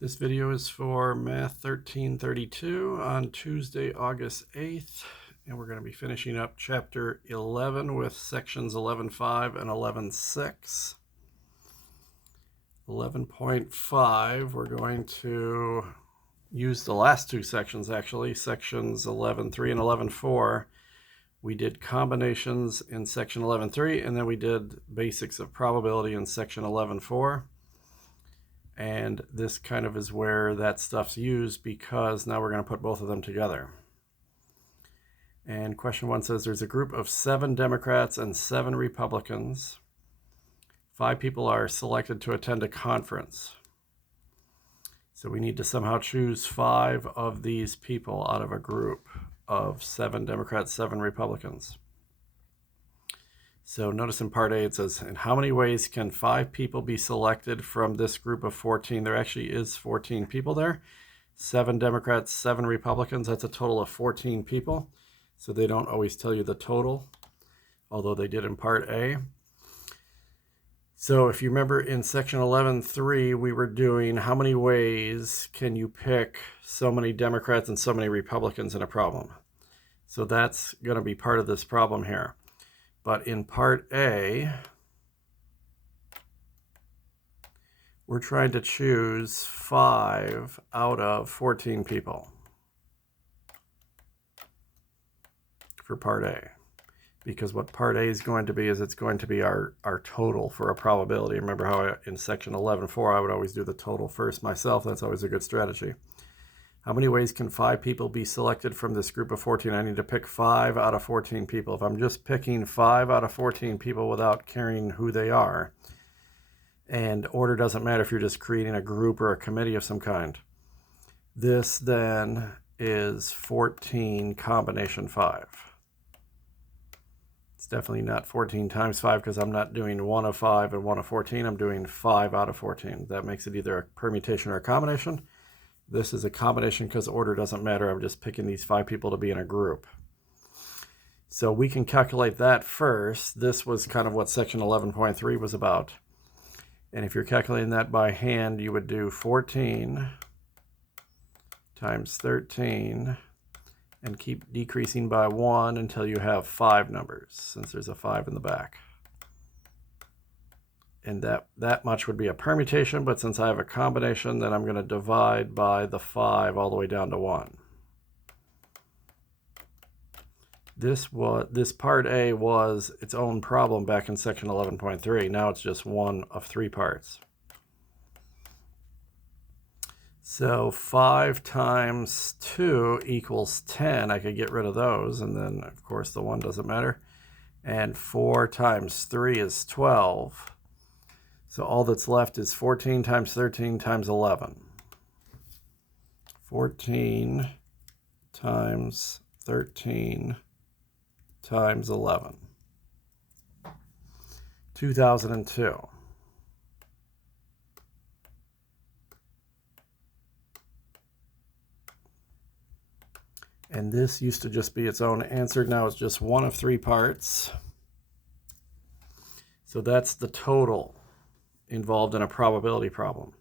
This video is for Math 1332 on Tuesday, August 8th, and we're going to be finishing up Chapter 11 with sections 11.5 and 11.6. 11.5, we're going to use the last two sections, actually, sections 11.3 and 11.4. We did combinations in section 11.3, and then we did basics of probability in section 11.4. And this kind of is where that stuff's used because now we're going to put both of them together. And question 1 says there's a group of 7 Democrats and 7 Republicans. 5 people are selected to attend a conference. So we need to somehow choose 5 of these people out of a group of 7 Democrats, 7 Republicans. So notice in part A it says, in how many ways can 5 people be selected from this group of 14? There actually is 14 people there. 7 Democrats, 7 Republicans. That's a total of 14 people. So they don't always tell you the total, although they did in part A. So if you remember in section 11.3, we were doing how many ways can you pick so many Democrats and so many Republicans in a problem. So that's going to be part of this problem here. But in part A, we're trying to choose 5 out of 14 people for part A. Because what part A is going to be is it's going to be our total for a probability. Remember how in section 11.4 I would always do the total first myself. That's always a good strategy. How many ways can 5 people be selected from this group of 14? I need to pick 5 out of 14 people. If I'm just picking 5 out of 14 people without caring who they are, and order doesn't matter if you're just creating a group or a committee of some kind, this then is 14 combination 5. It's definitely not 14 times 5 because I'm not doing 1 of 5 and 1 of 14. I'm doing 5 out of 14. That makes it either a permutation or a combination. This is a combination because order doesn't matter. I'm just picking these 5 people to be in a group. So we can calculate that first. This was kind of what section 11.3 was about. And if you're calculating that by hand, you would do 14 times 13 and keep decreasing by 1 until you have 5 numbers, since there's a 5 in the back. And that much would be a permutation, but since I have a combination, then I'm going to divide by the 5 all the way down to 1. This part A was its own problem back in section 11.3. Now it's just one of 3 parts. So 5 times 2 equals 10. I could get rid of those, and then, of course, the 1 doesn't matter. And 4 times 3 is 12. So all that's left is 14 times 13 times 11. 14 times 13 times 11. 2002. And this used to just be its own answer. Now it's just one of 3 parts. So that's the total involved in a probability problem.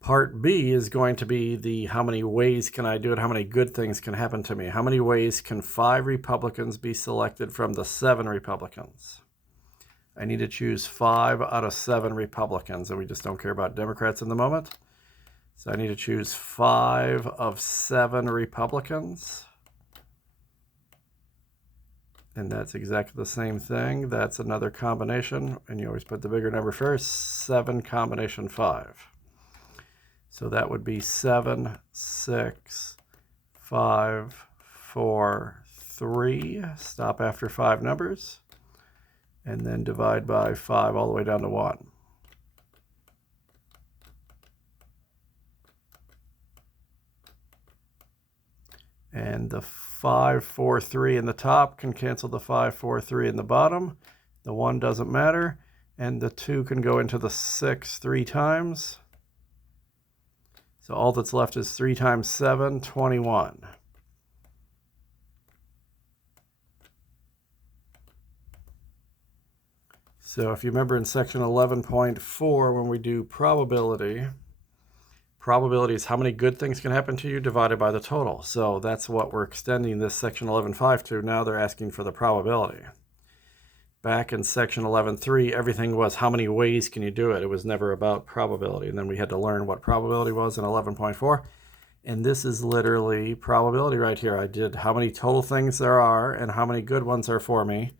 Part B is going to be the how many ways can I do it, how many good things can happen to me. How many ways can 5 Republicans be selected from the 7 Republicans? I need to choose 5 out of 7 Republicans, and we just don't care about Democrats in the moment. So I need to choose 5 of 7 Republicans. And that's exactly the same thing. That's another combination, and you always put the bigger number first. 7 combination 5. So that would be 7, 6, 5, 4, 3. Stop after 5 numbers. And then divide by 5 all the way down to 1. And the 5, 4, 3 in the top can cancel the 5, 4, 3 in the bottom. The 1 doesn't matter. And the 2 can go into the 6 3 times. So all that's left is 3 times 7, 21. So if you remember in section 11.4, when we do probability, probability is how many good things can happen to you divided by the total. So that's what we're extending this section 11.5 to. Now they're asking for the probability. Back in section 11.3, everything was how many ways can you do it. It was never about probability. And then we had to learn what probability was in 11.4. And this is literally probability right here. I did how many total things there are and how many good ones are for me.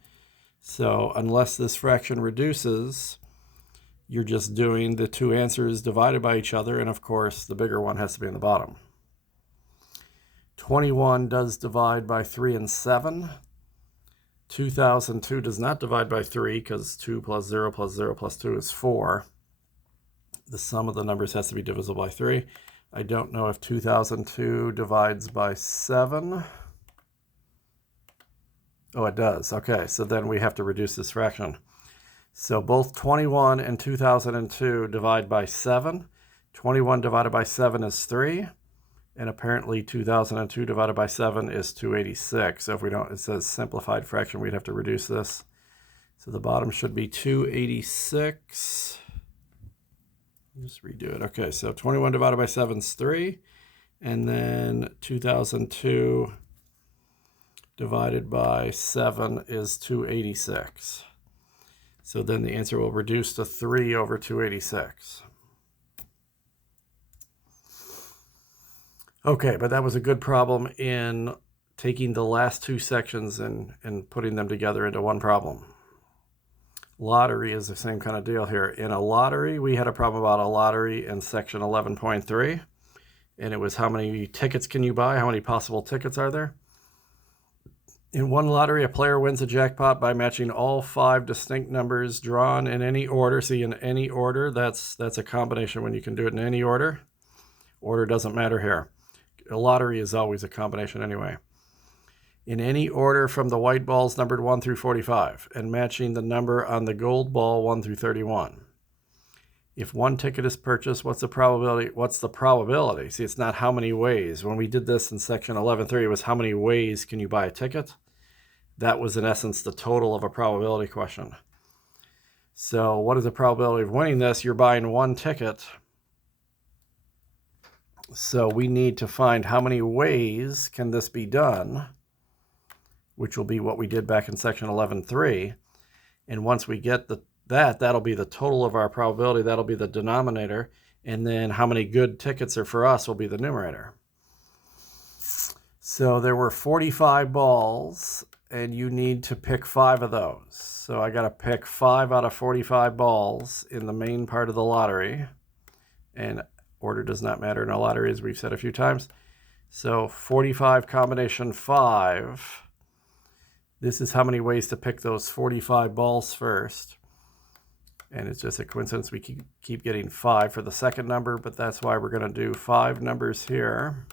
So unless this fraction reduces, you're just doing the two answers divided by each other, and of course the bigger one has to be in the bottom. 21 does divide by 3 and 7. 2002 does not divide by 3 because 2 plus 0 plus 0 plus 2 is 4. The sum of the numbers has to be divisible by 3. I don't know if 2002 divides by 7. Oh, it does. Okay, so then we have to reduce this fraction. So both 21 and 2002 divide by 7. 21 divided by 7 is 3. And apparently 2002 divided by 7 is 286. So if we don't, it says simplified fraction, we'd have to reduce this. So the bottom should be 286. Just redo it. Okay, so 21 divided by 7 is 3. And then 2002 divided by 7 is 286. So then the answer will reduce to 3 over 286. Okay, but that was a good problem in taking the last two sections and putting them together into one problem. Lottery is the same kind of deal here. In a lottery, we had a problem about a lottery in section 11.3. And it was how many tickets can you buy? How many possible tickets are there? In one lottery, a player wins a jackpot by matching all 5 distinct numbers drawn in any order. See, in any order, that's a combination when you can do it in any order. Order doesn't matter here. A lottery is always a combination anyway. In any order from the white balls numbered 1 through 45 and matching the number on the gold ball 1 through 31. If one ticket is purchased, what's the probability? What's the probability? See, it's not how many ways. When we did this in section 11.3, it was how many ways can you buy a ticket? That was in essence the total of a probability question. So what is the probability of winning this? You're buying one ticket. So we need to find how many ways can this be done, which will be what we did back in section 11.3. And once we get that'll be the total of our probability. That'll be the denominator. And then how many good tickets are for us will be the numerator. So there were 45 balls, and you need to pick 5 of those. So I got to pick 5 out of 45 balls in the main part of the lottery. And order does not matter in a lottery, as we've said a few times. So 45 combination 5. This is how many ways to pick those 45 balls first. And it's just a coincidence we keep getting 5 for the second number, but that's why we're going to do 5 numbers here.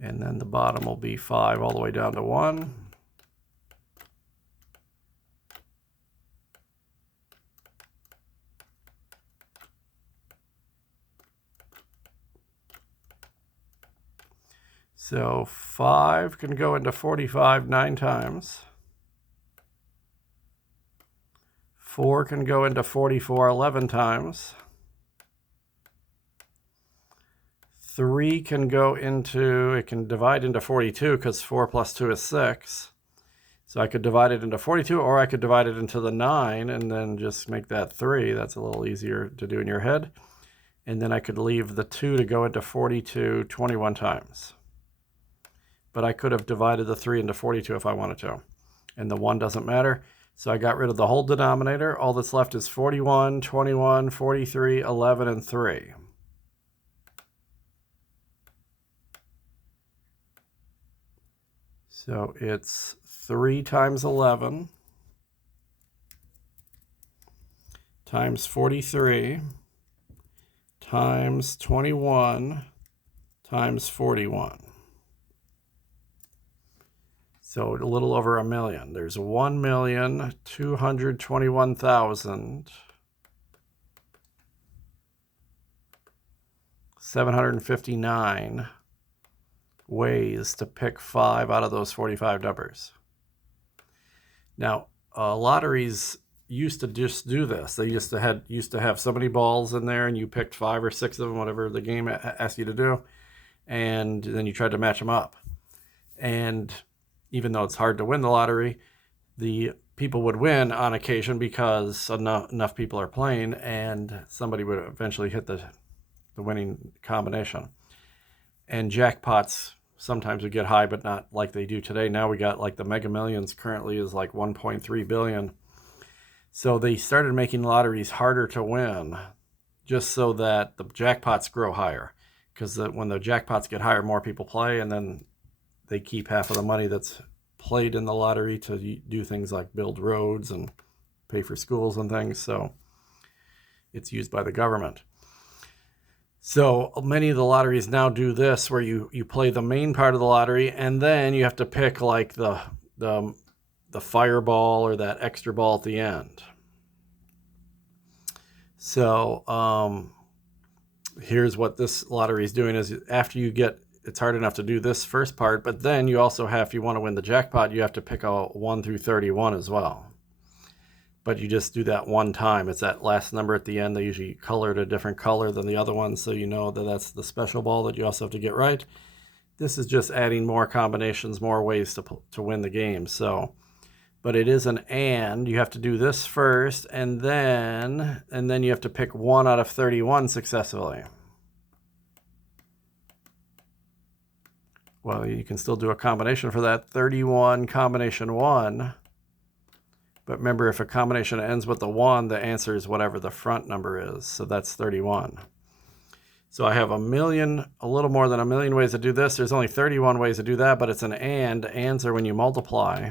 And then the bottom will be 5 all the way down to 1. So 5 can go into 45 9 times. 4 can go into 44 11 times. 3 can go into, it can divide into 42 because 4 plus 2 is 6. So I could divide it into 42, or I could divide it into the 9 and then just make that 3. That's a little easier to do in your head. And then I could leave the 2 to go into 42 21 times. But I could have divided the 3 into 42 if I wanted to. And the 1 doesn't matter. So I got rid of the whole denominator. All that's left is 41, 21, 43, 11, and 3. So it's 3 times 11 times 43 times 21 times 41. So a little over 1 million. There's 1,221,759 ways to pick 5 out of those 45 numbers. Now, lotteries used to just do this. They used to have so many balls in there, and you picked 5 or 6 of them, whatever the game asked you to do, and then you tried to match them up. And even though it's hard to win the lottery, the people would win on occasion because enough people are playing, and somebody would eventually hit the winning combination. And jackpots sometimes would get high, but not like they do today. Now we got like the Mega Millions currently is like 1.3 billion. So they started making lotteries harder to win just so that the jackpots grow higher. Because when the jackpots get higher, more people play, and then they keep half of the money that's played in the lottery to do things like build roads and pay for schools and things. So it's used by the government. So many of the lotteries now do this, where you play the main part of the lottery, and then you have to pick like the fireball or that extra ball at the end. So here's what this lottery is doing: is after you get, it's hard enough to do this first part, but then you also have, if you want to win the jackpot, you have to pick a 1 through 31 as well. But you just do that one time. It's that last number at the end. They usually color it a different color than the other ones, so you know that that's the special ball that you also have to get right. This is just adding more combinations, more ways to win the game. So, but it is an and. You have to do this first, and then you have to pick 1 out of 31 successfully. Well, you can still do a combination for that. 31 combination 1. But remember, if a combination ends with a 1, the answer is whatever the front number is. So that's 31. So I have a little more than a million ways to do this. There's only 31 ways to do that, but it's an and. Ands are when you multiply.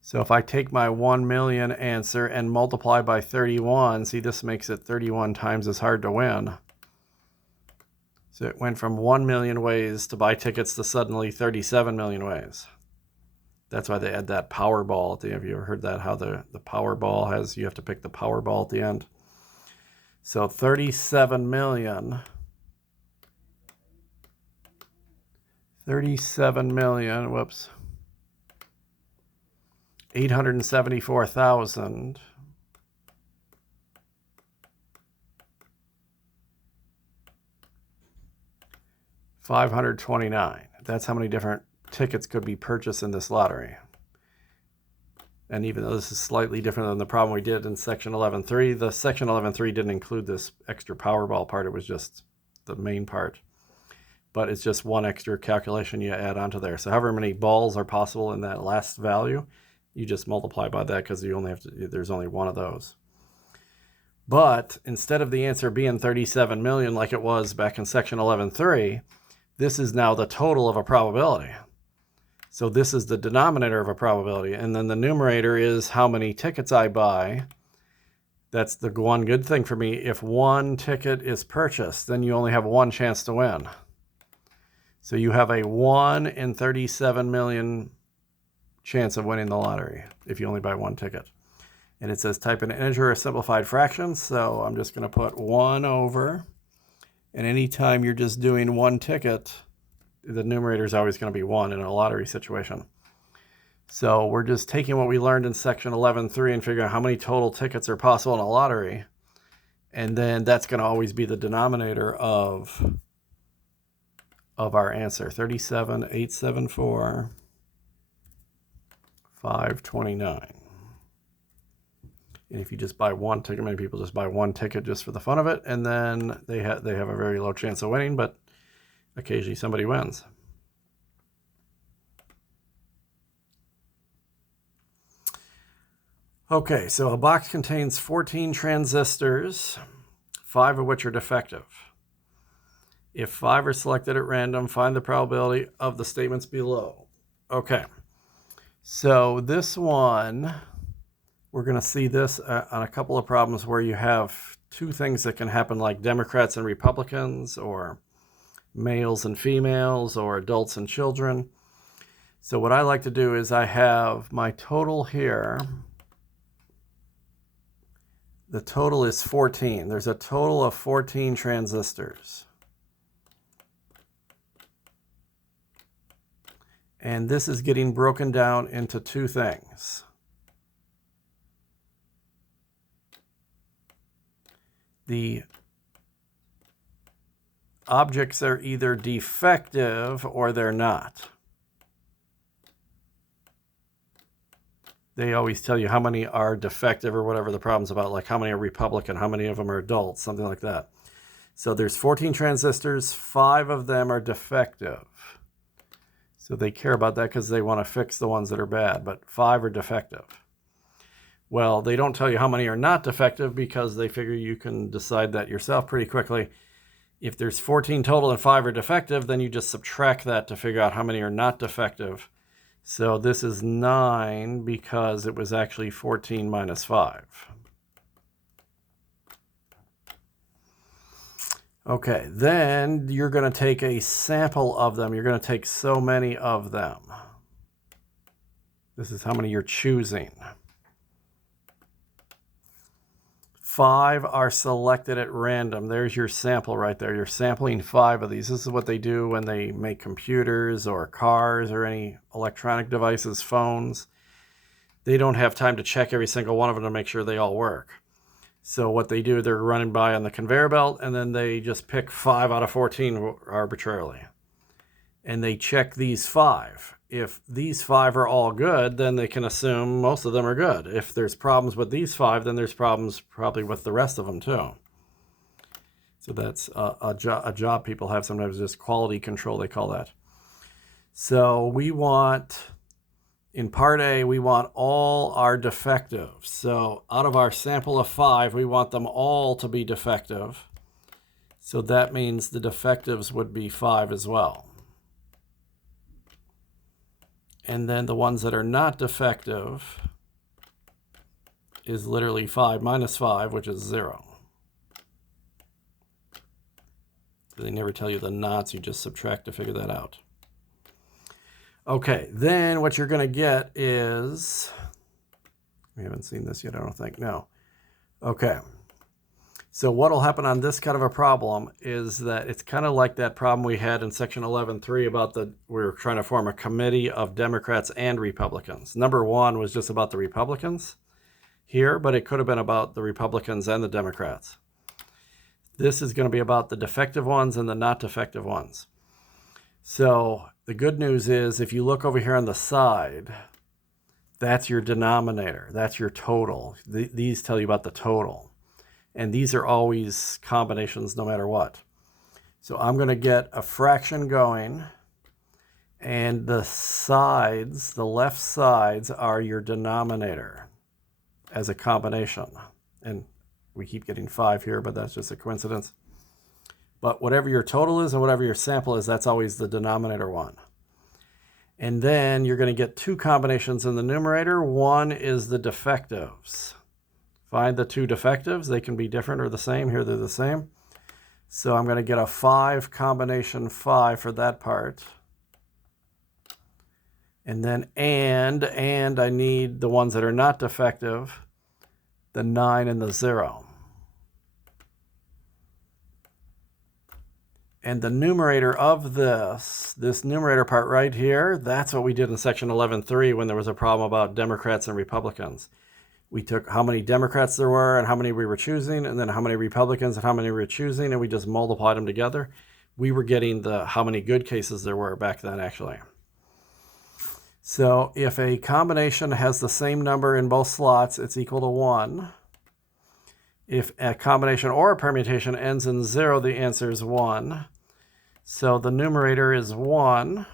So if I take my 1 million answer and multiply by 31, see, this makes it 31 times as hard to win. So it went from 1 million ways to buy tickets to suddenly 37 million ways. That's why they add that Powerball at the end. Have you ever heard that? How the Powerball has, you have to pick the Powerball at the end. So 37 million, 874,000. 529. That's how many different tickets could be purchased in this lottery. And even though this is slightly different than the problem we did in Section 11.3, the Section 11.3 didn't include this extra Powerball part. It was just the main part. But it's just one extra calculation you add onto there. So however many balls are possible in that last value, you just multiply by that, because you only have to, there's only one of those. But instead of the answer being 37 million like it was back in Section 11.3, this is now the total of a probability. So this is the denominator of a probability. And then the numerator is how many tickets I buy. That's the one good thing for me. If one ticket is purchased, then you only have one chance to win. So you have a 1 in 37 million chance of winning the lottery if you only buy one ticket. And it says type an integer or simplified fraction. So I'm just going to put 1 over. And anytime you're just doing one ticket, the numerator is always going to be 1 in a lottery situation. So we're just taking what we learned in Section 11.3 and figuring out how many total tickets are possible in a lottery. And then that's going to always be the denominator of our answer. 37,874, 529. And if you just buy one ticket, many people just buy one ticket just for the fun of it, and then they have a very low chance of winning, but occasionally somebody wins. Okay, so a box contains 14 transistors, 5 of which are defective. If 5 are selected at random, find the probability of the statements below. Okay, so this one, we're going to see this on a couple of problems where you have two things that can happen, like Democrats and Republicans, or males and females, or adults and children. So what I like to do is I have my total here. The total is 14. There's a total of 14 transistors. And this is getting broken down into two things. the objects are either defective or they're not. They always tell you how many are defective or whatever the problem's about, like how many are Republican, how many of them are adults, something like that. So there's 14 transistors, 5 of them are defective. So they care about that because they want to fix the ones that are bad, but 5 are defective. Well, they don't tell you how many are not defective because they figure you can decide that yourself pretty quickly. If there's 14 total and 5 are defective, then you just subtract that to figure out how many are not defective. So this is 9 because it was actually 14 minus 5. Okay, then you're going to take a sample of them. You're going to take so many of them. This is how many you're choosing. 5 are selected at random. There's your sample right there. You're sampling 5 of these. This is what they do when they make computers or cars or any electronic devices, phones. They don't have time to check every single one of them to make sure they all work. So what they do, they're running by on the conveyor belt, and then they just pick 5 out of 14 arbitrarily. And they check these 5. If these 5 are all good, then they can assume most of them are good. If there's problems with these 5, then there's problems probably with the rest of them too. So that's a job people have sometimes, just quality control, they call that. So we want, in part A, we want all our defective. So out of our sample of 5, we want them all to be defective. So that means the defectives would be 5 as well. And then the ones that are not defective is literally 5 minus 5, which is 0. They never tell you the nots, you just subtract to figure that out. Okay, then what you're going to get is, we haven't seen this yet, I don't think, no. Okay, so what will happen on this kind of a problem is that it's kind of like that problem we had in section 11.3 about we were trying to form a committee of Democrats and Republicans. Number 1 was just about the Republicans here, but it could have been about the Republicans and the Democrats. This is going to be about the defective ones and the not defective ones. So the good news is if you look over here on the side, that's your denominator. That's your total. These tell you about the total. And these are always combinations no matter what. So I'm going to get a fraction going. And the sides, the left sides, are your denominator as a combination. And we keep getting 5 here, but that's just a coincidence. But whatever your total is and whatever your sample is, that's always the denominator one. And then you're going to get 2 combinations in the numerator. One is the defectives. Find the 2 defectives. They can be different or the same. Here they're the same. So I'm going to get a 5 combination 5 for that part. And then and I need the ones that are not defective, the 9 and the 0. And the numerator of this numerator part right here, that's what we did in section 11.3 when there was a problem about Democrats and Republicans. We took how many Democrats there were and how many we were choosing, and then how many Republicans and how many we were choosing, and we just multiplied them together. We were getting how many good cases there were back then, actually. So if a combination has the same number in both slots, it's equal to 1. If a combination or a permutation ends in 0, the answer is 1. So the numerator is 1.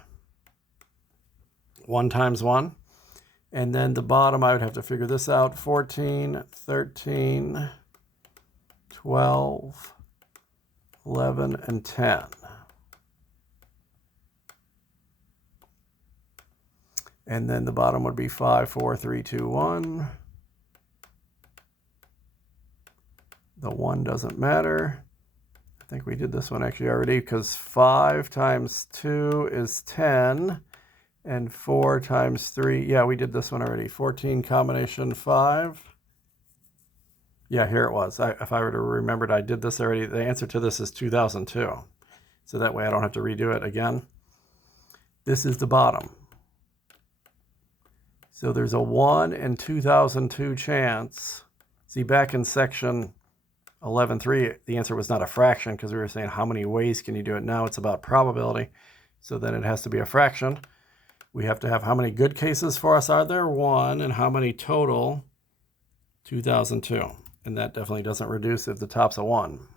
1 times 1. And then the bottom, I would have to figure this out. 14, 13, 12, 11, and 10. And then the bottom would be 5, 4, 3, 2, 1. The 1 doesn't matter. I think we did this one actually already because 5 times 2 is 10. And 4 times 3, yeah, we did this one already. 14 combination 5. Yeah, here it was. If I were to remember it, I did this already. The answer to this is 2002. So that way I don't have to redo it again. This is the bottom. So there's a 1 in 2002 chance. See, back in section 11.3, the answer was not a fraction because we were saying how many ways can you do it. Now it's about probability. So then it has to be a fraction. We have to have how many good cases for us are there? 1. And how many total? 2002. And that definitely doesn't reduce if the top's a 1.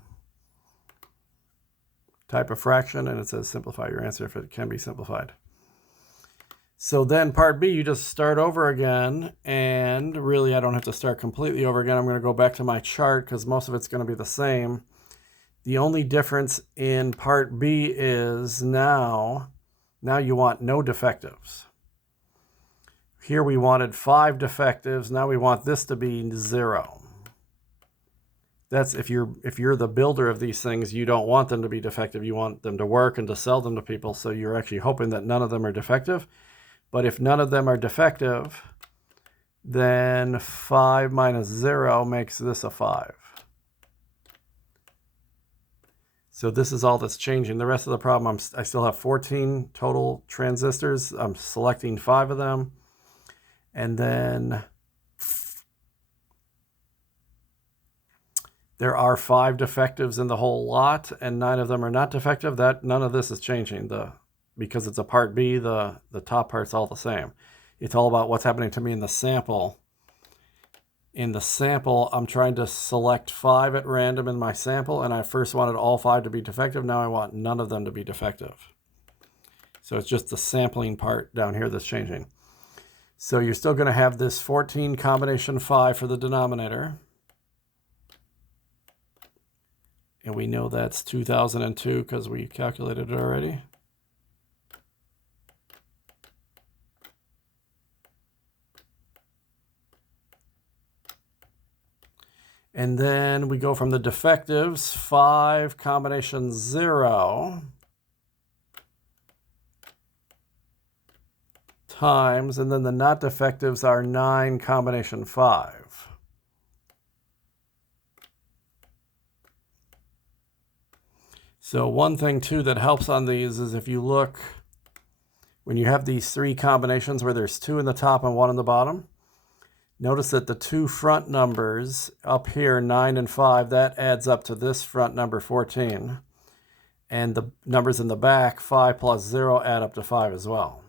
Type a fraction, and it says simplify your answer if it can be simplified. So then part B, you just start over again, and really I don't have to start completely over again. I'm going to go back to my chart because most of it's going to be the same. The only difference in part B is now you want no defectives. Here we wanted 5 defectives. Now we want this to be 0. That's if you're the builder of these things, you don't want them to be defective. You want them to work and to sell them to people. So you're actually hoping that none of them are defective. But if none of them are defective, then 5 minus 0 makes this a 5. So this is all that's changing. The rest of the problem, I still have 14 total transistors. I'm selecting 5 of them. And then there are 5 defectives in the whole lot, and 9 of them are not defective. None of this is changing. Because it's a part B, the top part's all the same. It's all about what's happening to me in the sample. In the sample, I'm trying to select 5 at random in my sample, and I first wanted all 5 to be defective. Now I want none of them to be defective. So it's just the sampling part down here that's changing. So you're still going to have this 14 combination 5 for the denominator. And we know that's 2002 because we calculated it already. And then we go from the defectives, 5 combination 0 times, and then the not defectives are 9 combination 5. So one thing too that helps on these is if you look, when you have these 3 combinations where there's 2 in the top and 1 in the bottom, notice that the 2 front numbers up here, 9 and 5, that adds up to this front number 14. And the numbers in the back, 5 plus 0, add up to 5 as well.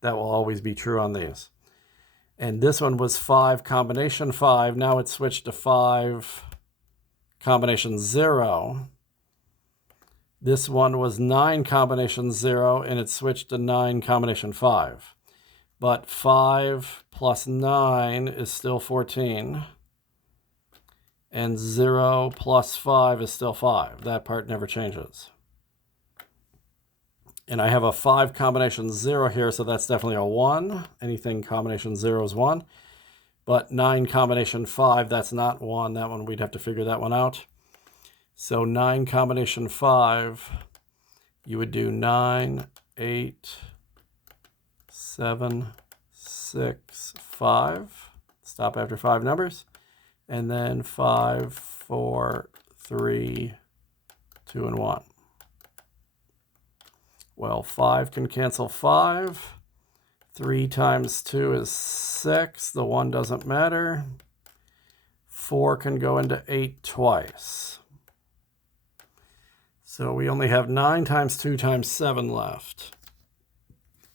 That will always be true on these. And this one was 5 combination 5. Now it's switched to 5 combination 0. This one was 9 combination 0, and it switched to 9 combination 5. But 5 plus 9 is still 14. And 0 plus 5 is still 5. That part never changes. And I have a 5 combination 0 here, so that's definitely a 1. Anything combination 0 is 1. But 9 combination 5, that's not 1. That one, we'd have to figure that one out. So 9 combination 5, you would do 9, 8, 7, 6, 5. Stop after 5 numbers. And then 5, 4, 3, 2, and 1. Well, 5 can cancel 5. 3 times 2 is 6. The 1 doesn't matter. 4 can go into 8 twice. So we only have 9 times 2 times 7 left.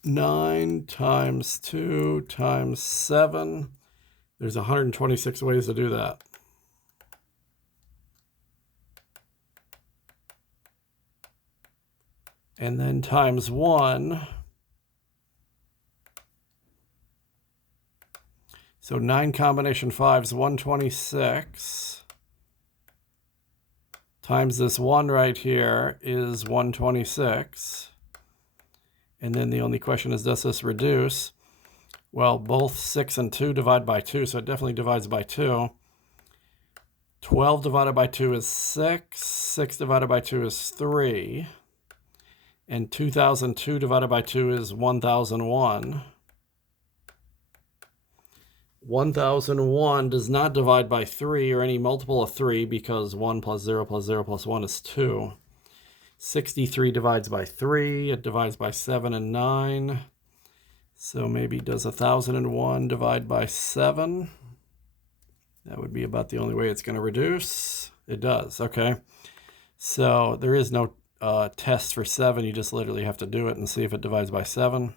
9 times 2 times 7. There's 126 ways to do that. And then times 1. So 9 combination 5 is 126. Times this 1 right here is 126. And then the only question is, does this reduce? Well, both 6 and 2 divide by 2, so it definitely divides by 2. 12 divided by 2 is 6. 6 divided by 2 is 3. And 2002 divided by 2 is 1001. 1001 does not divide by 3 or any multiple of 3 because 1 plus 0 plus 0 plus 1 is 2. 63 divides by 3. It divides by 7 and 9. So maybe does 1001 divide by 7? That would be about the only way it's going to reduce. It does. Okay. So there is no test for 7. You just literally have to do it and see if it divides by 7.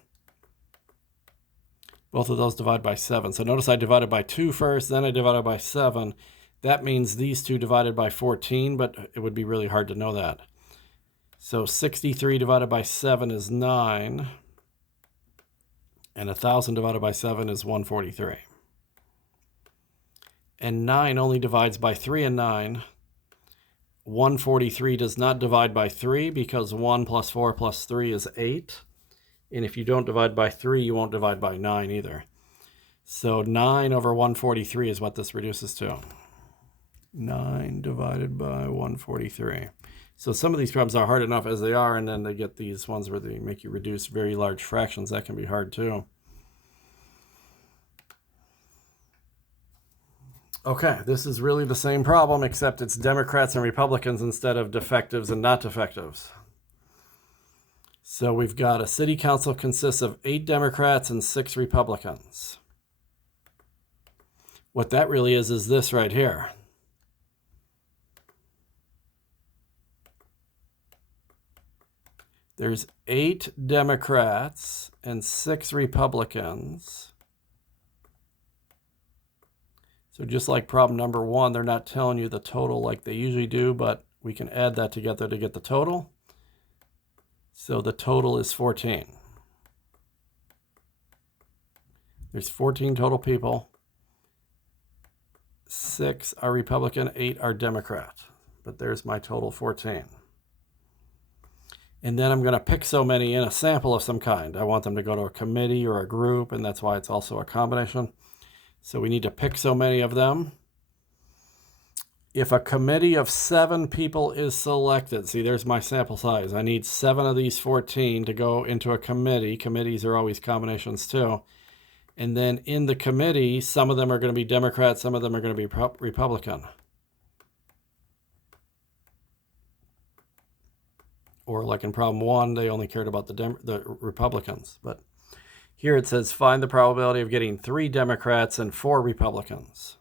Both of those divide by 7. So notice I divided by 2 first, then I divided by 7. That means these two divided by 14, but it would be really hard to know that. So 63 divided by 7 is 9. And 1,000 divided by 7 is 143. And 9 only divides by 3 and 9. 143 does not divide by 3 because 1 plus 4 plus 3 is 8. And if you don't divide by 3, you won't divide by 9 either. So 9 over 143 is what this reduces to. 9 divided by 143. So some of these problems are hard enough as they are, and then they get these ones where they make you reduce very large fractions. That can be hard too. Okay, this is really the same problem, except it's Democrats and Republicans instead of defectives and not defectives. So we've got a city council consists of 8 Democrats and 6 Republicans. What that really is this right here. There's 8 Democrats and 6 Republicans. So just like problem number 1, they're not telling you the total like they usually do, but we can add that together to get the total. So the total is 14. There's 14 total people. 6 are Republican, 8 are Democrat. But there's my total 14. And then I'm going to pick so many in a sample of some kind. I want them to go to a committee or a group, and that's why it's also a combination. So we need to pick so many of them. If a committee of 7 people is selected, see, there's my sample size. I need 7 of these 14 to go into a committee. Committees are always combinations too. And then in the committee, some of them are going to be Democrat, some of them are going to be Republican. Or like in problem 1, they only cared about the Republicans. But here it says, find the probability of getting 3 Democrats and 4 Republicans.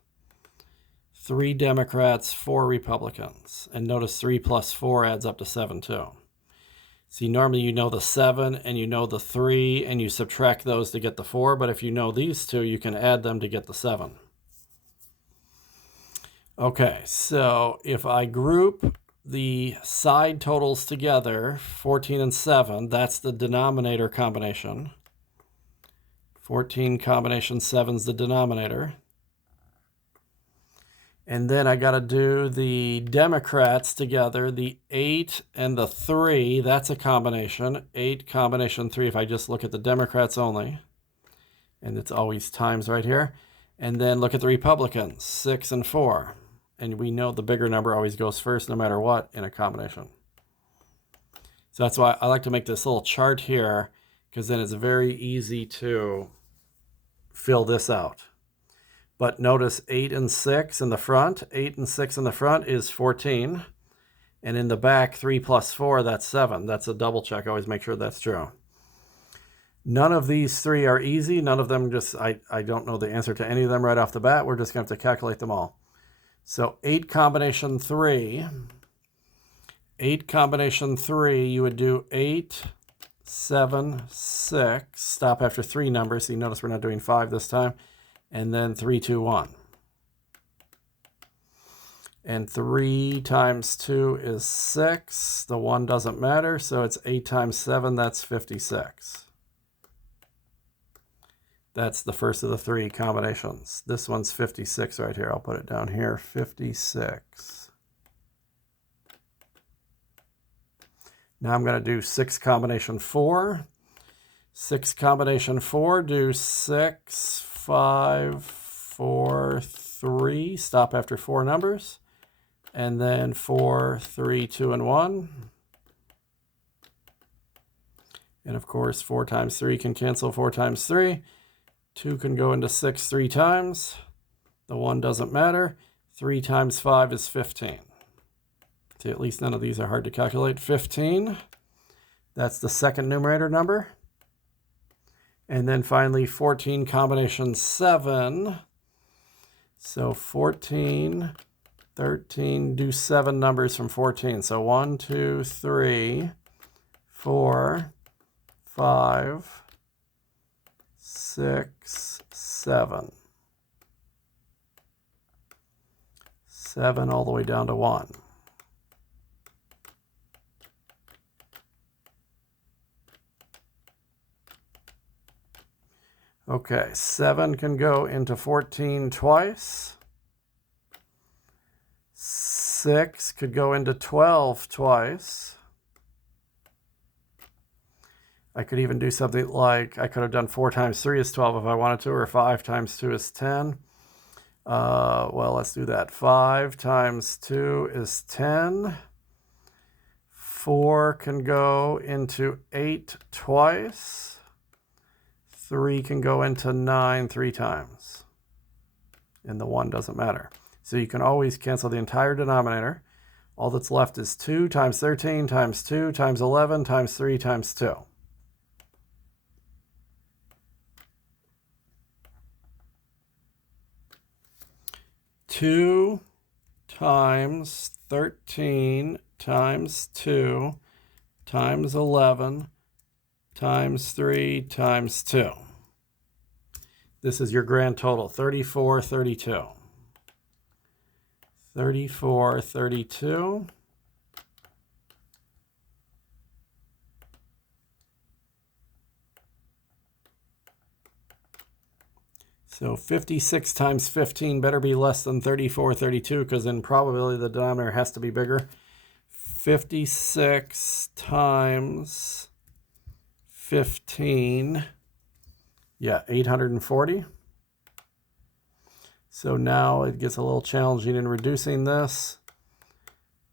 3 Democrats, 4 Republicans. And notice 3 plus 4 adds up to 7 too. See, normally you know the 7 and you know the 3 and you subtract those to get the 4. But if you know these two, you can add them to get the 7. Okay, so if I group the side totals together, 14 and 7, that's the denominator combination. 14 combination 7 is the denominator. And then I got to do the Democrats together, the 8 and the 3, that's a combination. 8 combination 3 if I just look at the Democrats only. And it's always times right here. And then look at the Republicans, 6 and 4. And we know the bigger number always goes first no matter what in a combination. So that's why I like to make this little chart here, because then it's very easy to fill this out. But notice 8 and 6 in the front. 8 and 6 in the front is 14. And in the back, 3 plus 4, that's 7. That's a double check. I always make sure that's true. None of these 3 are easy. None of them just, I don't know the answer to any of them right off the bat. We're just going to have to calculate them all. So 8 combination 3. 8 combination 3, you would do 8, 7, 6. Stop after 3 numbers. So you notice we're not doing 5 this time. And then 3, 2, 1. And 3 times 2 is 6. The 1 doesn't matter, so it's 8 times 7, that's 56. That's the first of the 3 combinations. This one's 56 right here. I'll put it down here, 56. Now I'm going to do 6 combination 4. 6 combination 4, do 6, 5, 4, 3. Stop after 4 numbers. And then 4, 3, 2, and 1. And of course, 4 times 3 can cancel 4 times 3. 2 can go into 6 3 times. The 1 doesn't matter. 3 times 5 is 15. See, at least none of these are hard to calculate. 15. That's the second numerator number. And then finally, 14 combination 7. So 14, 13, do 7 numbers from 14. So 1, 2, 3, 4, 5, 6, 7. 7 all the way down to 1. Okay, 7 can go into 14 twice. 6 could go into 12 twice. I could even do something like, I could have done 4 times 3 is 12 if I wanted to, or 5 times 2 is 10. Well, let's do that. 5 times 2 is 10. 4 can go into 8 twice. 3 can go into 9 3 times. And the 1 doesn't matter. So you can always cancel the entire denominator. All that's left is 2 times 13 times 2 times 11 times 3 times 2. 2 times 13 times 2 times 11 times 3 times 2. This is your grand total, 34, 32. 34, 32. So 56 times 15 better be less than 34, 32, because in probability the denominator has to be bigger. 56 times 15, yeah, 840. So now it gets a little challenging in reducing this.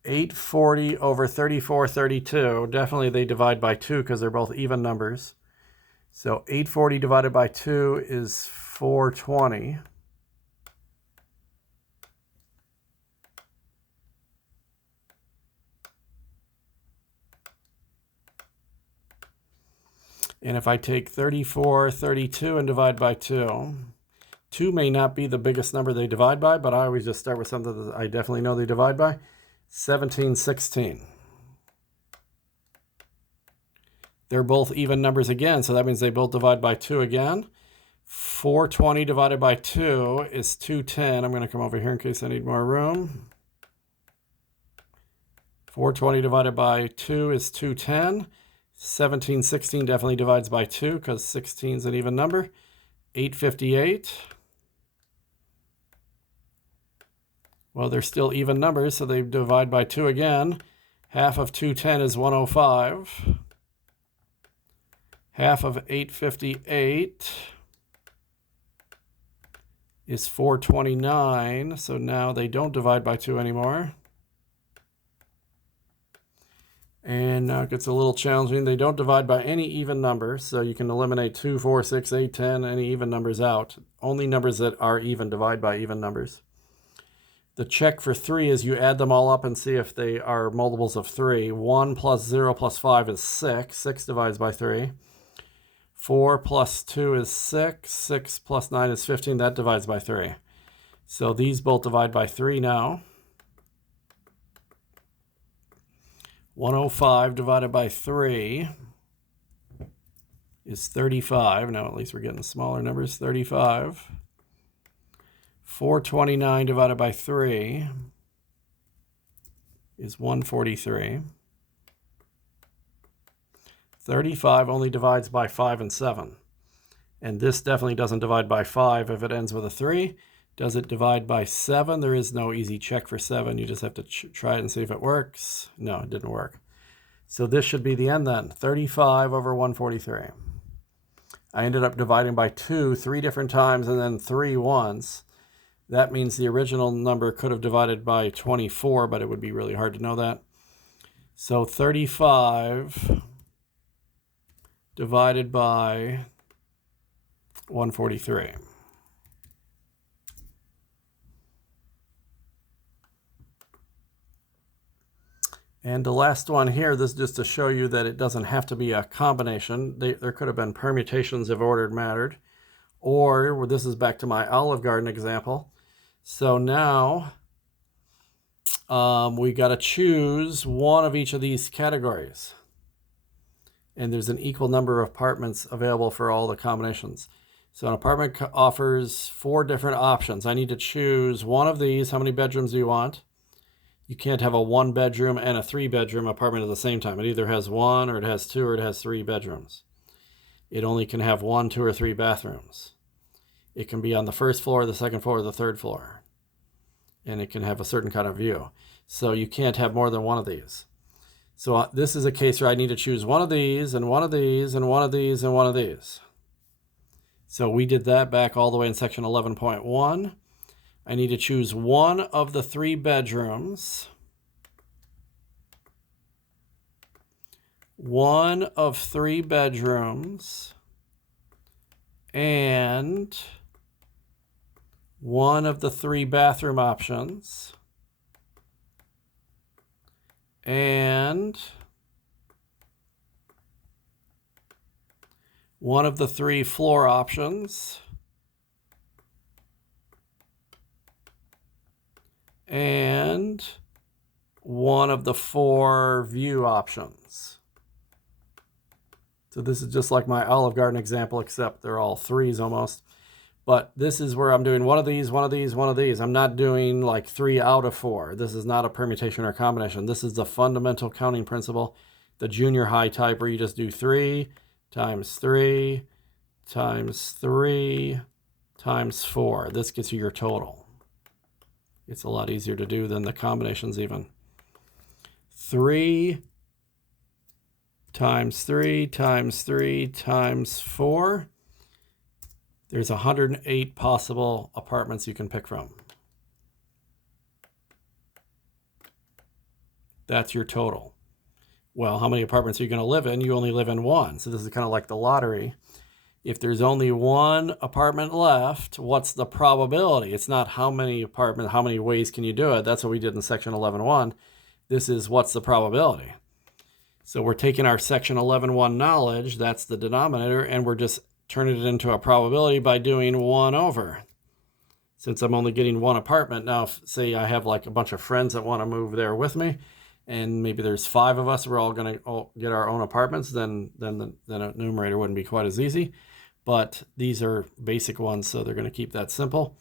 840 over 34, 32, definitely they divide by 2 because they're both even numbers. So 840 divided by 2 is 420. And if I take 34, 32 and divide by 2, 2 may not be the biggest number they divide by, but I always just start with something that I definitely know they divide by. 1716. They're both even numbers again, so that means they both divide by 2 again. 420 divided by 2 is 210. I'm going to come over here in case I need more room. 420 divided by 2 is 210. 1716 definitely divides by 2 because 16 is an even number. 858. Well, they're still even numbers, so they divide by 2 again. Half of 210 is 105. Half of 858 is 429. So now they don't divide by 2 anymore. And now it gets a little challenging. They don't divide by any even numbers, so you can eliminate 2, 4, 6, 8, 10, any even numbers out. Only numbers that are even divide by even numbers. The check for 3 is you add them all up and see if they are multiples of 3. 1 plus 0 plus 5 is 6. 6 divides by 3. 4 plus 2 is 6. 6 plus 9 is 15. That divides by 3. So these both divide by 3 now. 105 divided by 3 is 35. Now at least we're getting smaller numbers. 35. 429 divided by 3 is 143. 35 only divides by 5 and 7. And this definitely doesn't divide by 5 if it ends with a 3. Does it divide by 7? There is no easy check for 7. You just have to try it and see if it works. No, it didn't work. So this should be the end then. 35 over 143. I ended up dividing by 2 3 different times and then 3 once. That means the original number could have divided by 24, but it would be really hard to know that. So 35 divided by 143. And the last one here, this is just to show you that it doesn't have to be a combination. There could have been permutations if ordered mattered. Or this is back to my Olive Garden example. So now we got to choose one of each of these categories. And there's an equal number of apartments available for all the combinations. So an apartment offers 4 different options. I need to choose one of these. How many bedrooms do you want? You can't have a 1-bedroom and a 3-bedroom apartment at the same time. It either has 1 or it has 2 or it has 3 bedrooms. It only can have 1, 2, or 3 bathrooms. It can be on the 1st floor, the 2nd floor, or the 3rd floor. And it can have a certain kind of view. So you can't have more than one of these. So this is a case where I need to choose one of these, and one of these, and one of these, and one of these. So we did that back all the way in section 11.1. I need to choose one of the 3 bedrooms, one of 3 bedrooms, and one of the 3 bathroom options, and one of the 3 floor options, and one of the 4 view options. So this is just like my Olive Garden example, except they're all 3s almost. But this is where I'm doing one of these, one of these, one of these. I'm not doing like 3 out of 4. This is not a permutation or combination. This is the fundamental counting principle, the junior high type, where you just do 3 times 3 times 3 times 4. This gets you your total. It's a lot easier to do than the combinations even. 3 times 3 times 3 times 4. There's 108 possible apartments you can pick from. That's your total. Well, how many apartments are you going to live in? You only live in 1. So this is kind of like the lottery. If there's only 1 apartment left, what's the probability? It's not how many apartments, how many ways can you do it. That's what we did in section 11.1. This is what's the probability. So we're taking our section 11.1 knowledge, that's the denominator, and we're just turning it into a probability by doing 1 over. Since I'm only getting 1 apartment, now if, say I have like a bunch of friends that want to move there with me, and maybe there's 5 of us, we're all going to get our own apartments, then a numerator wouldn't be quite as easy. But these are basic ones, so they're going to keep that simple.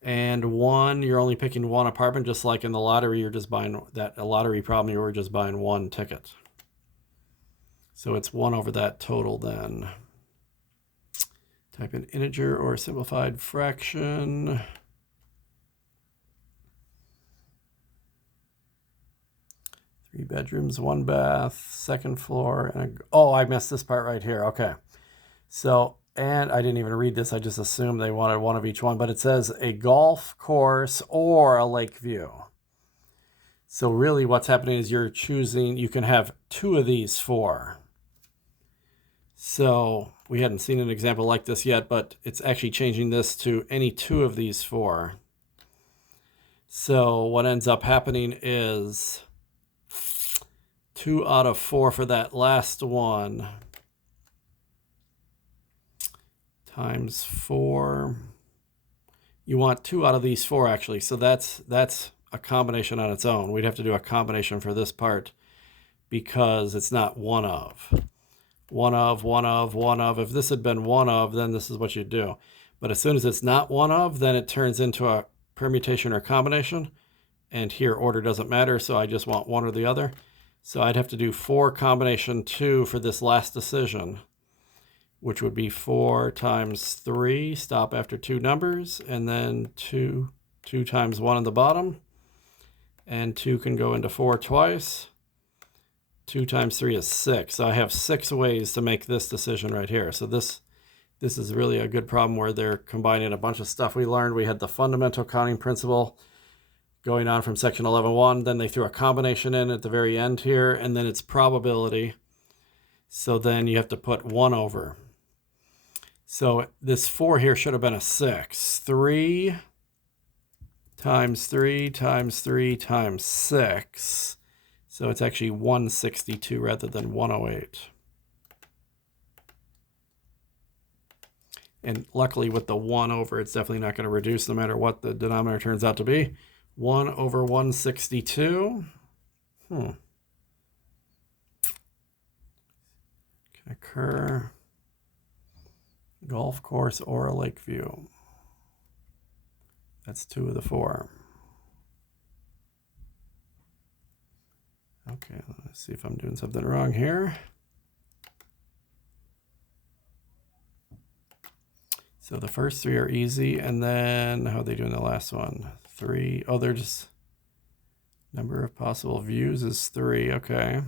And 1, you're only picking 1 apartment, just like in the lottery, you're just buying that, a lottery problem, you were just buying 1 ticket. So it's 1 over that total then. Type in integer or simplified fraction. Three bedrooms, 1 bath, 2nd floor, and oh, I missed this part right here. Okay. So, and I didn't even read this. I just assumed they wanted 1 of each one, but it says a golf course or a lake view. So really what's happening is you're choosing, you can have 2 of these 4. So we hadn't seen an example like this yet, but it's actually changing this to any 2 of these 4. So what ends up happening is 2 out of 4 for that last one times 4. You want 2 out of these 4 actually. So that's a combination on its own. We'd have to do a combination for this part because it's not 1 of. 1 of, 1 of, 1 of. If this had been 1 of, then this is what you'd do. But as soon as it's not 1 of, then it turns into a permutation or combination. And here order doesn't matter, so I just want 1 or the other. So I'd have to do 4 combination 2 for this last decision, which would be 4 times 3, stop after 2 numbers, and then 2 times 1 on the bottom. And 2 can go into 4 twice. 2 times 3 is 6. So I have 6 ways to make this decision right here. So this is really a good problem where they're combining a bunch of stuff we learned. We had the fundamental counting principle going on from section 11.1. Then they threw a combination in at the very end here, and then it's probability. So then you have to put 1 over. So this 4 here should have been a 6. 3 times 3 times 3 times 6. So it's actually 162 rather than 108. And luckily with the 1 over, it's definitely not going to reduce no matter what the denominator turns out to be. 1 over 162. Can occur golf course or a lake view. That's 2 of the 4. Okay, let's see if I'm doing something wrong here. So the first 3 are easy, and then how are they doing the last one? 3. Oh, they're just number of possible views is 3. Okay.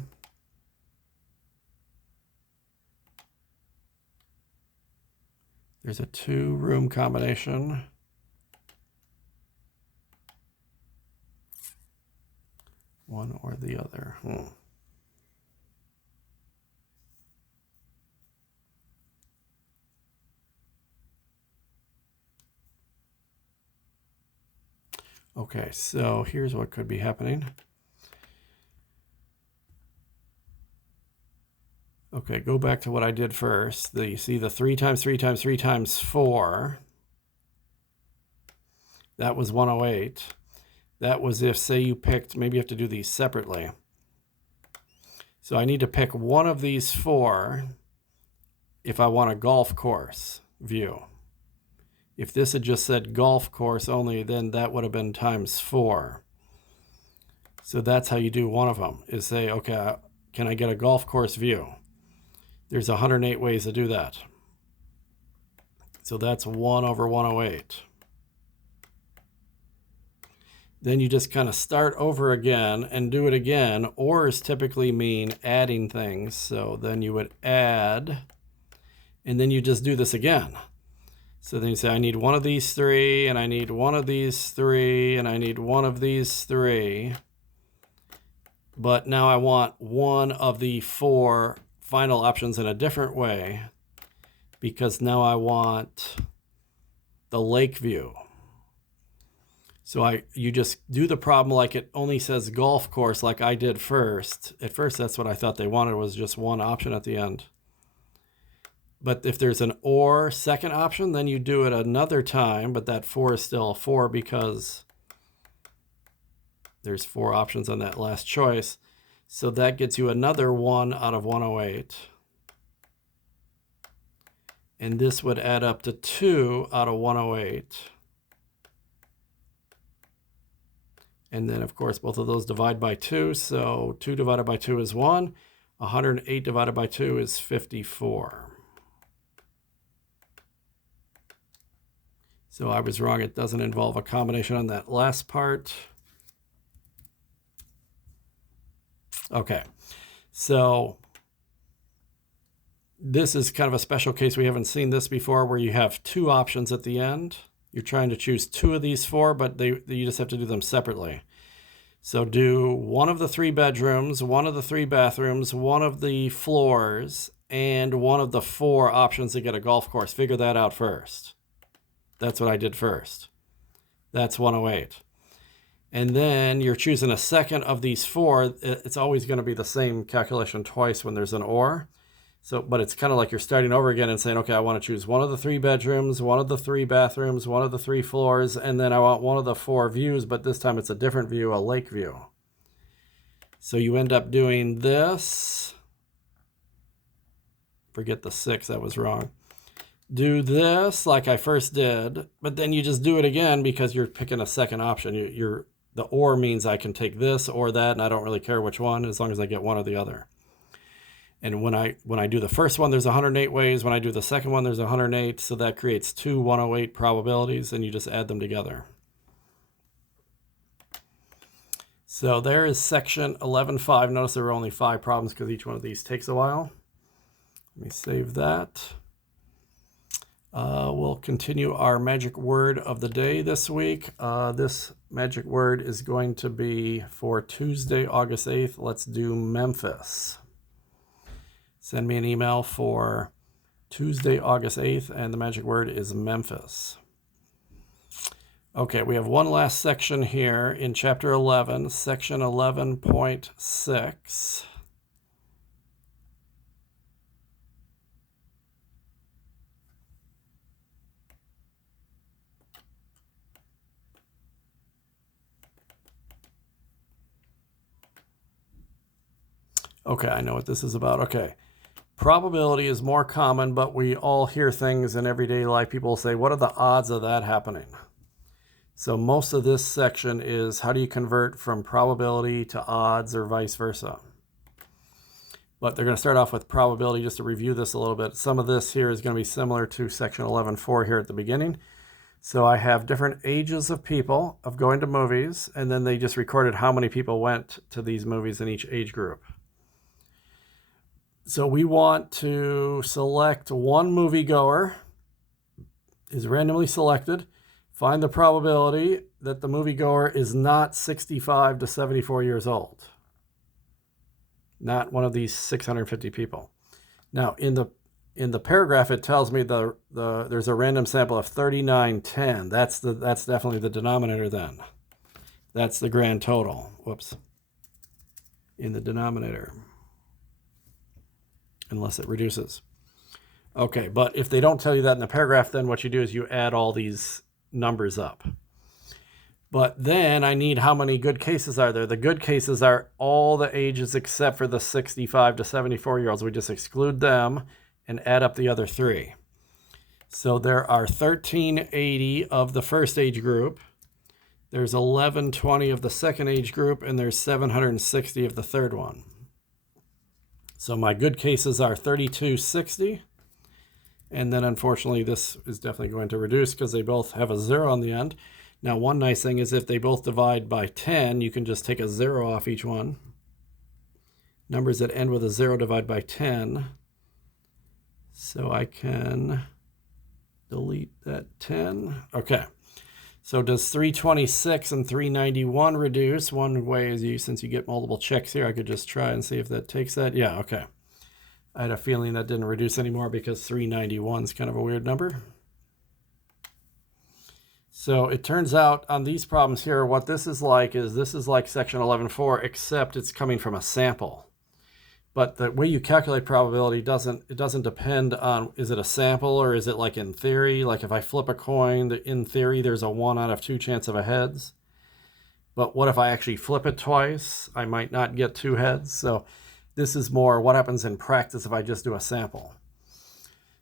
There's a 2-room combination. One or the other. Okay, so here's what could be happening. Okay, go back to what I did first. You see the 3 times 3 times 3 times 4. That was 108. That was if, say, you picked, maybe you have to do these separately. So I need to pick one of these 4 if I want a golf course view. If this had just said golf course only, then that would have been times 4. So that's how you do one of them, is say, okay, can I get a golf course view? There's 108 ways to do that. So that's 1 over 108. Then you just kind of start over again and do it again. Ors typically mean adding things. So then you would add, and then you just do this again. So then you say, I need one of these 3, and I need one of these 3, and I need one of these 3. But now I want one of the 4 final options in a different way, because now I want the lake view. So you just do the problem like it only says golf course, like I did first. At first, that's what I thought they wanted, was just one option at the end. But if there's an or second option, then you do it another time, but that 4 is still a 4 because there's 4 options on that last choice. So that gets you another 1 out of 108. And this would add up to 2 out of 108. And then, of course, both of those divide by 2. So 2 divided by 2 is 1. 108 divided by 2 is 54. So I was wrong. It doesn't involve a combination on that last part. Okay. So this is kind of a special case. We haven't seen this before, where you have 2 options at the end. You're trying to choose 2 of these 4, but you just have to do them separately. So do one of the 3 bedrooms, one of the 3 bathrooms, one of the floors, and one of the 4 options to get a golf course. Figure that out first. That's what I did first. That's 108. And then you're choosing a second of these 4. It's always going to be the same calculation twice when there's an or. So, but it's kind of like you're starting over again and saying, okay, I want to choose one of the 3 bedrooms, one of the 3 bathrooms, one of the 3 floors, and then I want one of the 4 views, but this time it's a different view, a lake view. So you end up doing this. Forget the 6, that was wrong. Do this like I first did, but then you just do it again because you're picking a second option. The or means I can take this or that, and I don't really care which one, as long as I get one or the other. And when I do the first one, there's 108 ways. When I do the second one, there's 108. So that creates 2 108 probabilities, and you just add them together. So there is section 11.5. Notice there were only 5 problems because each one of these takes a while. Let me save that. We'll continue our magic word of the day this week. This magic word is going to be for Tuesday, August 8th. Let's do Memphis. Send me an email for Tuesday, August 8th, and the magic word is Memphis. Okay, we have one last section here in Chapter 11, Section 11.6. Okay, I know what this is about. Okay. Probability is more common, but we all hear things in everyday life. People say, what are the odds of that happening? So most of this section is how do you convert from probability to odds or vice versa. But they're going to start off with probability just to review this a little bit. Some of this here is going to be similar to section 11.4 here at the beginning. So I have different ages of people of going to movies, and then they just recorded how many people went to these movies in each age group. So we want to select one moviegoer, is randomly selected. Find the probability that the moviegoer is not 65 to 74 years old. Not one of these 650 people. Now, in the paragraph, it tells me there's a random sample of 3910. That's definitely the denominator then. That's the grand total. Whoops. In the denominator. Unless it reduces. Okay, but if they don't tell you that in the paragraph, then what you do is you add all these numbers up. But then I need how many good cases are there. The good cases are all the ages except for the 65 to 74-year-olds. We just exclude them and add up the other three. So there are 1380 of the first age group. There's 1120 of the second age group, and there's 760 of the third one. So my good cases are 3260. And then unfortunately, this is definitely going to reduce because they both have a 0 on the end. Now, one nice thing is if they both divide by 10, you can just take a 0 off each one. Numbers that end with a 0 divide by 10. So I can delete that 10. Okay. So does 326 and 391 reduce? One way is since you get multiple checks here, I could just try and see if that takes that. Yeah, okay. I had a feeling that didn't reduce anymore because 391 is kind of a weird number. So it turns out on these problems here, what this is like section 11.4, except it's coming from a sample. But the way you calculate probability doesn't depend on, is it a sample or is it like in theory? Like if I flip a coin, in theory, there's a 1 out of 2 chance of a heads. But what if I actually flip it twice? I might not get 2 heads. So this is more what happens in practice if I just do a sample.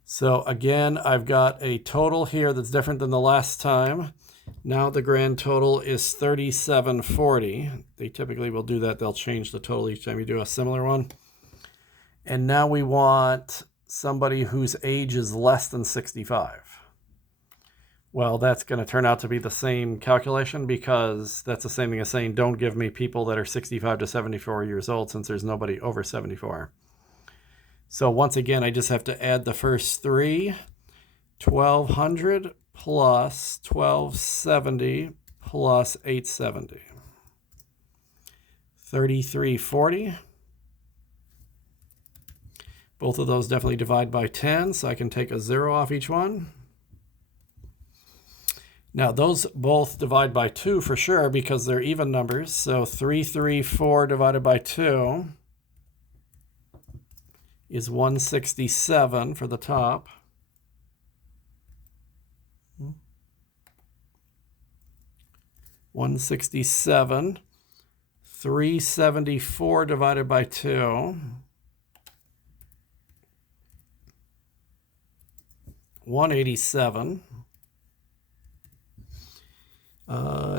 So again, I've got a total here that's different than the last time. Now the grand total is 3740. They typically will do that. They'll change the total each time you do a similar one. And now we want somebody whose age is less than 65. Well, that's going to turn out to be the same calculation because that's the same thing as saying don't give me people that are 65 to 74 years old since there's nobody over 74. So once again, I just have to add the first three. 1200 plus 1270 plus 870. 3340. Both of those definitely divide by 10, so I can take a 0 off each one. Now, those both divide by 2 for sure because they're even numbers. So 334 divided by 2 is 167 for the top. $167. 374 divided by 2. 187.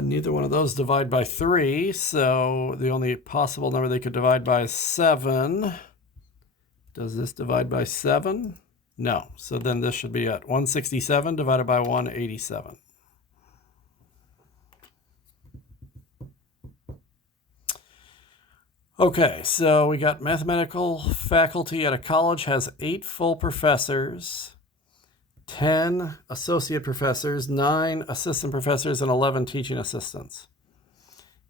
Neither one of those divide by 3, so the only possible number they could divide by is 7. Does this divide by 7? No. So then this should be at 167 divided by 187. Okay, so we got mathematical faculty at a college has 8 full professors, 10 associate professors, 9 assistant professors, and 11 teaching assistants.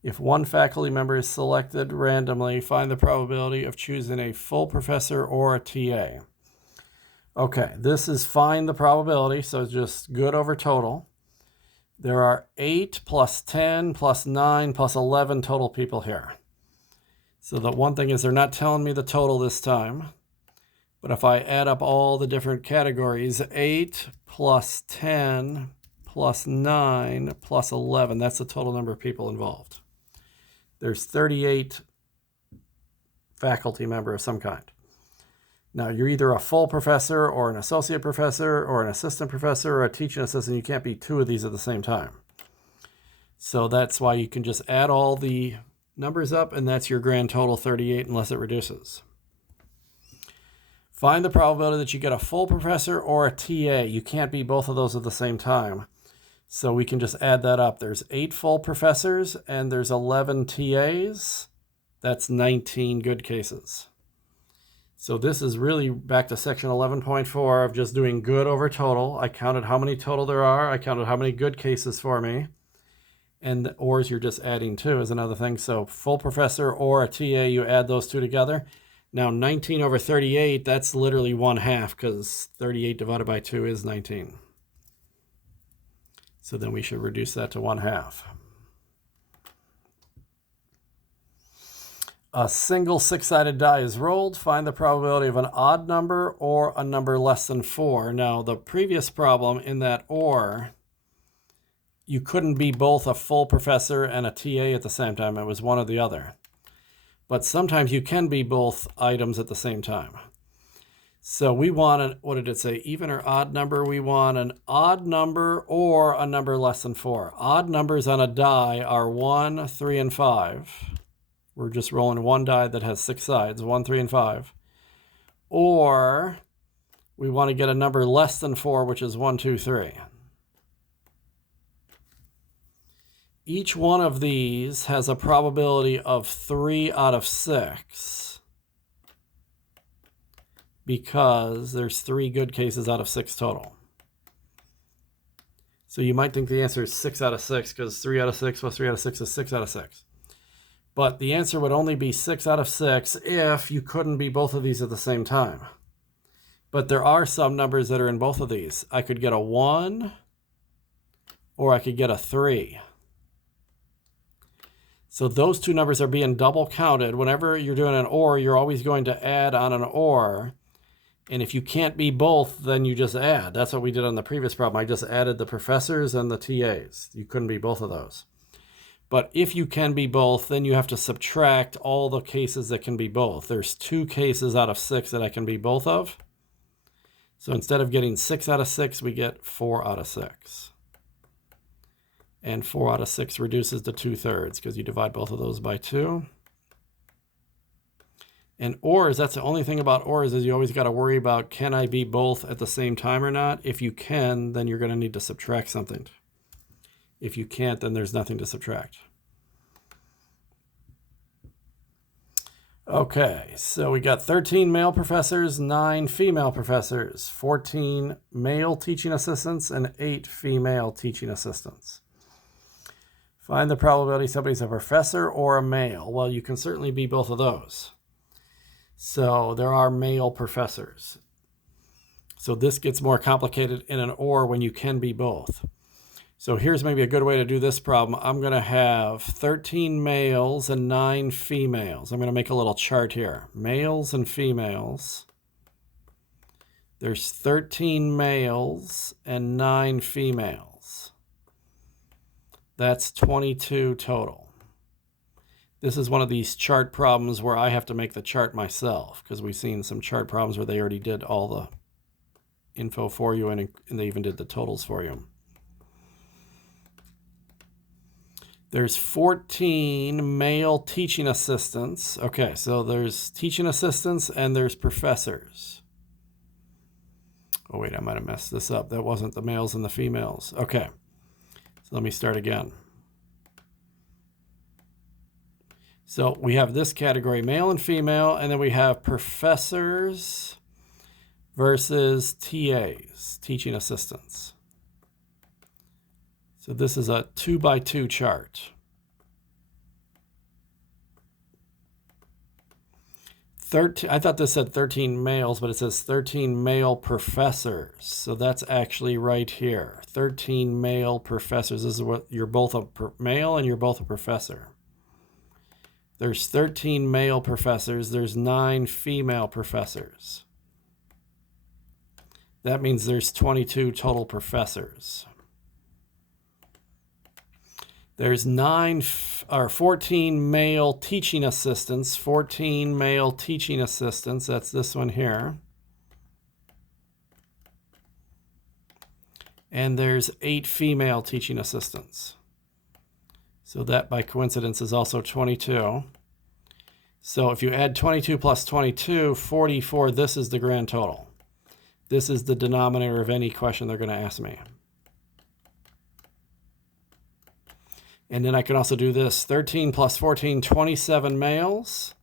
If one faculty member is selected randomly, find the probability of choosing a full professor or a TA. Okay, this is find the probability, so it's just good over total. There are 8 plus 10 plus 9 plus 11 total people here. So the one thing is they're not telling me the total this time. But if I add up all the different categories, 8 plus 10 plus 9 plus 11, that's the total number of people involved. There's 38 faculty member of some kind. Now, you're either a full professor or an associate professor or an assistant professor or a teaching assistant. You can't be two of these at the same time. So that's why you can just add all the numbers up, and that's your grand total 38 unless it reduces. Find the probability that you get a full professor or a TA. You can't be both of those at the same time. So we can just add that up. There's 8 full professors and there's 11 TAs. That's 19 good cases. So this is really back to section 11.4 of just doing good over total. I counted how many total there are. I counted how many good cases for me. And the ors you're just adding to is another thing. So full professor or a TA, you add those two together. Now 19 over 38, that's literally 1/2 because 38 divided by 2 is 19. So then we should reduce that to 1/2. A single 6-sided die is rolled. Find the probability of an odd number or a number less than 4. Now, the previous problem in that or, you couldn't be both a full professor and a TA at the same time. It was one or the other. But sometimes you can be both items at the same time. So we want, what did it say, even or odd number? We want an odd number or a number less than 4. Odd numbers on a die are 1, 3, and 5. We're just rolling one die that has 6 sides, 1, 3, and 5. Or we want to get a number less than 4, which is 1, 2, 3. Each one of these has a probability of 3 out of 6 because there's 3 good cases out of 6 total. So you might think the answer is 6 out of 6 because 3 out of 6 plus 3 out of 6 is 6 out of 6. But the answer would only be 6 out of 6 if you couldn't be both of these at the same time. But there are some numbers that are in both of these. I could get a 1 or I could get a 3. So those two numbers are being double counted. Whenever you're doing an or, you're always going to add on an or. And if you can't be both, then you just add. That's what we did on the previous problem. I just added the professors and the TAs. You couldn't be both of those. But if you can be both, then you have to subtract all the cases that can be both. There's 2 cases out of 6 that I can be both of. So instead of getting 6 out of 6, we get 4 out of 6. And 4 out of 6 reduces to 2/3 because you divide both of those by 2. And ors, that's the only thing about ors is you always got to worry about, can I be both at the same time or not? If you can, then you're going to need to subtract something. If you can't, then there's nothing to subtract. Okay, so we got 13 male professors, 9 female professors, 14 male teaching assistants, and 8 female teaching assistants. Find the probability somebody's a professor or a male. Well, you can certainly be both of those. So there are male professors. So this gets more complicated in an or when you can be both. So here's maybe a good way to do this problem. I'm going to have 13 males and 9 females. I'm going to make a little chart here. Males and females. There's 13 males and 9 females. That's 22 total. This is one of these chart problems where I have to make the chart myself because we've seen some chart problems where they already did all the info for you and they even did the totals for you. There's 14 male teaching assistants. Okay, so there's teaching assistants and there's professors. Oh, wait, I might have messed this up. That wasn't the males and the females. Okay, so let me start again. So we have this category, male and female, and then we have professors versus TAs, teaching assistants. So this is a 2x2 chart. 13, I thought this said 13 males, but it says 13 male professors. So that's actually right here. 13 male professors. This is what you're both a male and you're both a professor. There's 13 male professors. There's 9 female professors. That means there's 22 total professors. There's 14 male teaching assistants. 14 male teaching assistants. That's this one here. And there's 8 female teaching assistants. So that, by coincidence, is also 22. So if you add 22 plus 22, 44, this is the grand total. This is the denominator of any question they're going to ask me. And then I can also do this. 13 plus 14, 27 males.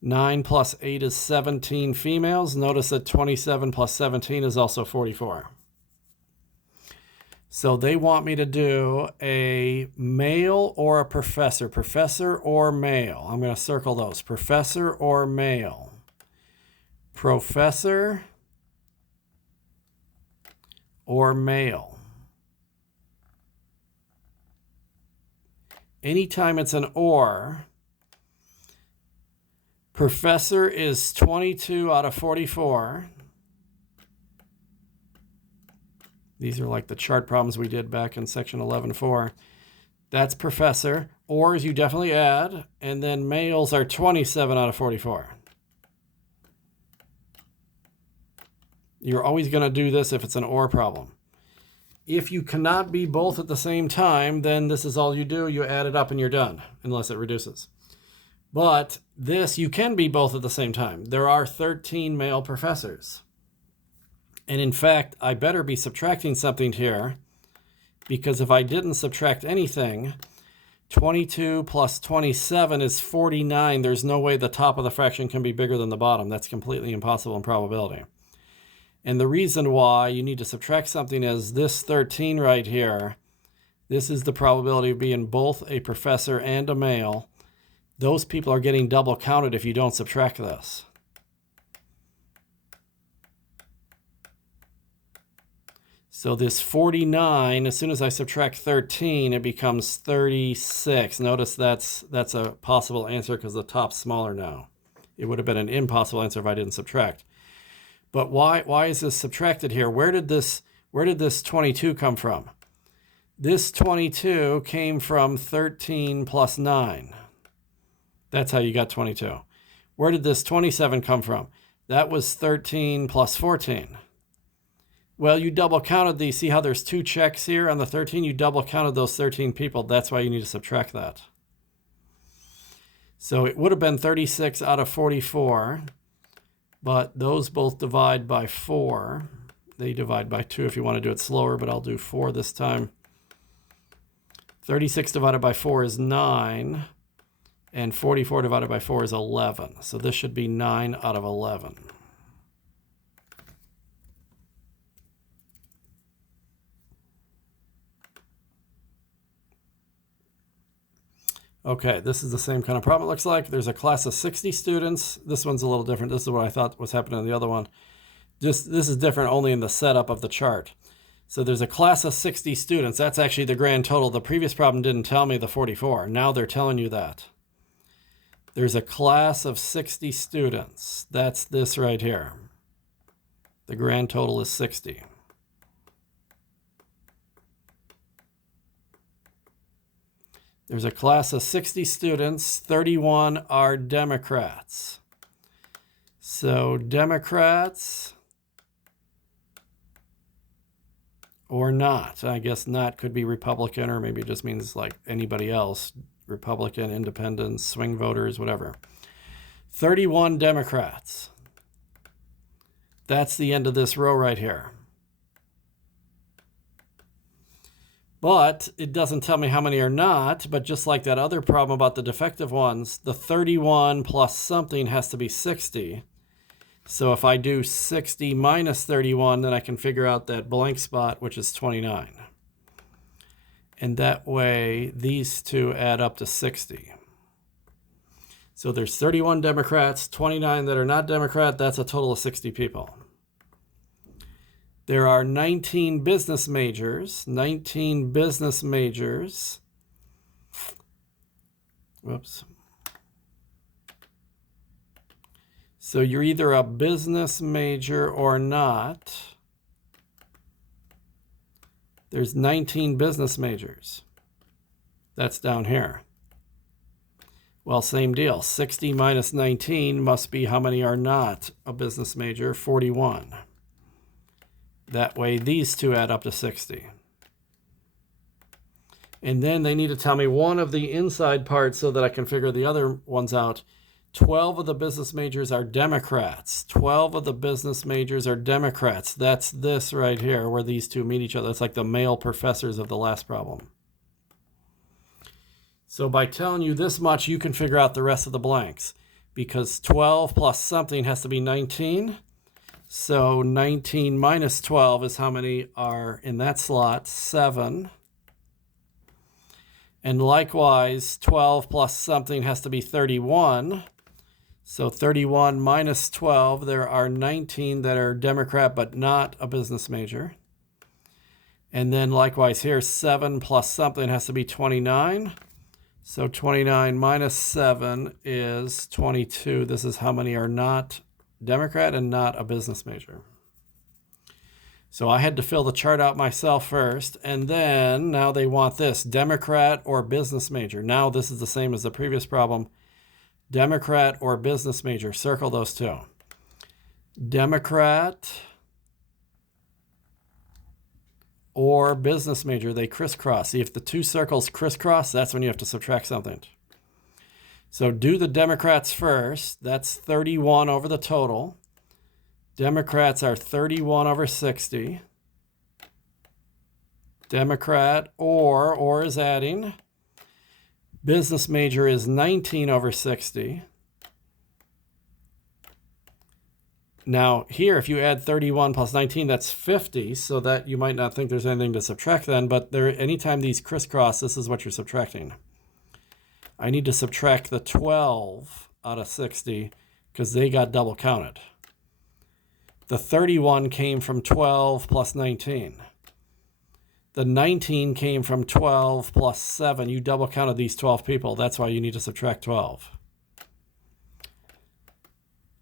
9 plus 8 is 17 females. Notice that 27 plus 17 is also 44. So they want me to do a male or a professor. Professor or male. I'm going to circle those. Professor or male. Professor or male. Anytime it's an or, professor is 22 out of 44. These are like the chart problems we did back in section 11.4. That's professor. Ors you definitely add. And then males are 27 out of 44. You're always going to do this if it's an or problem. If you cannot be both at the same time, then this is all you do. You add it up and you're done, unless it reduces. But this, you can be both at the same time. There are 13 male professors. And in fact, I better be subtracting something here, because if I didn't subtract anything, 22 plus 27 is 49. There's no way the top of the fraction can be bigger than the bottom. That's completely impossible in probability. And the reason why you need to subtract something is this 13 right here. This is the probability of being both a professor and a male. Those people are getting double counted if you don't subtract this. So this 49, as soon as I subtract 13, it becomes 36. Notice that's a possible answer because the top's smaller now. It would have been an impossible answer if I didn't subtract. But why is this subtracted here? Where did this 22 come from? This 22 came from 13 plus 9. That's how you got 22. Where did this 27 come from? That was 13 plus 14. Well, you double counted these. See how there's 2 checks here on the 13? You double counted those 13 people. That's why you need to subtract that. So it would have been 36 out of 44. But those both divide by 4. They divide by 2 if you want to do it slower, but I'll do 4 this time. 36 divided by 4 is 9. And 44 divided by 4 is 11. So this should be 9 out of 11. Okay, this is the same kind of problem it looks like. There's a class of 60 students. This one's a little different. This is what I thought was happening in the other one. This is different only in the setup of the chart. So there's a class of 60 students. That's actually the grand total. The previous problem didn't tell me the 44. Now they're telling you that. There's a class of 60 students. That's this right here. The grand total is 60. There's a class of 60 students, 31 are Democrats. So Democrats or not. I guess not could be Republican, or maybe it just means like anybody else. Republican, independents, swing voters, whatever. 31 Democrats. That's the end of this row right here. But it doesn't tell me how many are not, but just like that other problem about the defective ones, the 31 plus something has to be 60. So if I do 60 minus 31, then I can figure out that blank spot, which is 29. And that way, these two add up to 60. So there's 31 Democrats, 29 that are not Democrat. That's a total of 60 people. There are 19 business majors. 19 business majors. Whoops. So you're either a business major or not. There's 19 business majors. That's down here. Well, same deal. 60 minus 19 must be how many are not a business major? 41. That way, these two add up to 60. And then they need to tell me one of the inside parts so that I can figure the other ones out. 12 of the business majors are Democrats. 12 of the business majors are Democrats. That's this right here where these two meet each other. It's like the male professors of the last problem. So by telling you this much, you can figure out the rest of the blanks. Because 12 plus something has to be 19. So 19 minus 12 is how many are in that slot? 7. And likewise, 12 plus something has to be 31. So 31 minus 12, there are 19 that are Democrat but not a business major. And then likewise here, 7 plus something has to be 29. So 29 minus 7 is 22. This is how many are not Democrat and not a business major. So I had to fill the chart out myself first, and then now they want this, Democrat or business major. Now this is the same as the previous problem. Democrat or business major, circle those two. Democrat or business major, they crisscross. See, if the two circles crisscross, that's when you have to subtract something. So do the Democrats first. That's 31 over the total. Democrats are 31 over 60. Democrat or is adding. Business major is 19 over 60. Now here, if you add 31 plus 19, that's 50, so that you might not think there's anything to subtract then, but anytime these crisscross, this is what you're subtracting. I need to subtract the 12 out of 60 because they got double counted. The 31 came from 12 plus 19. The 19 came from 12 plus 7. You double counted these 12 people. That's why you need to subtract 12.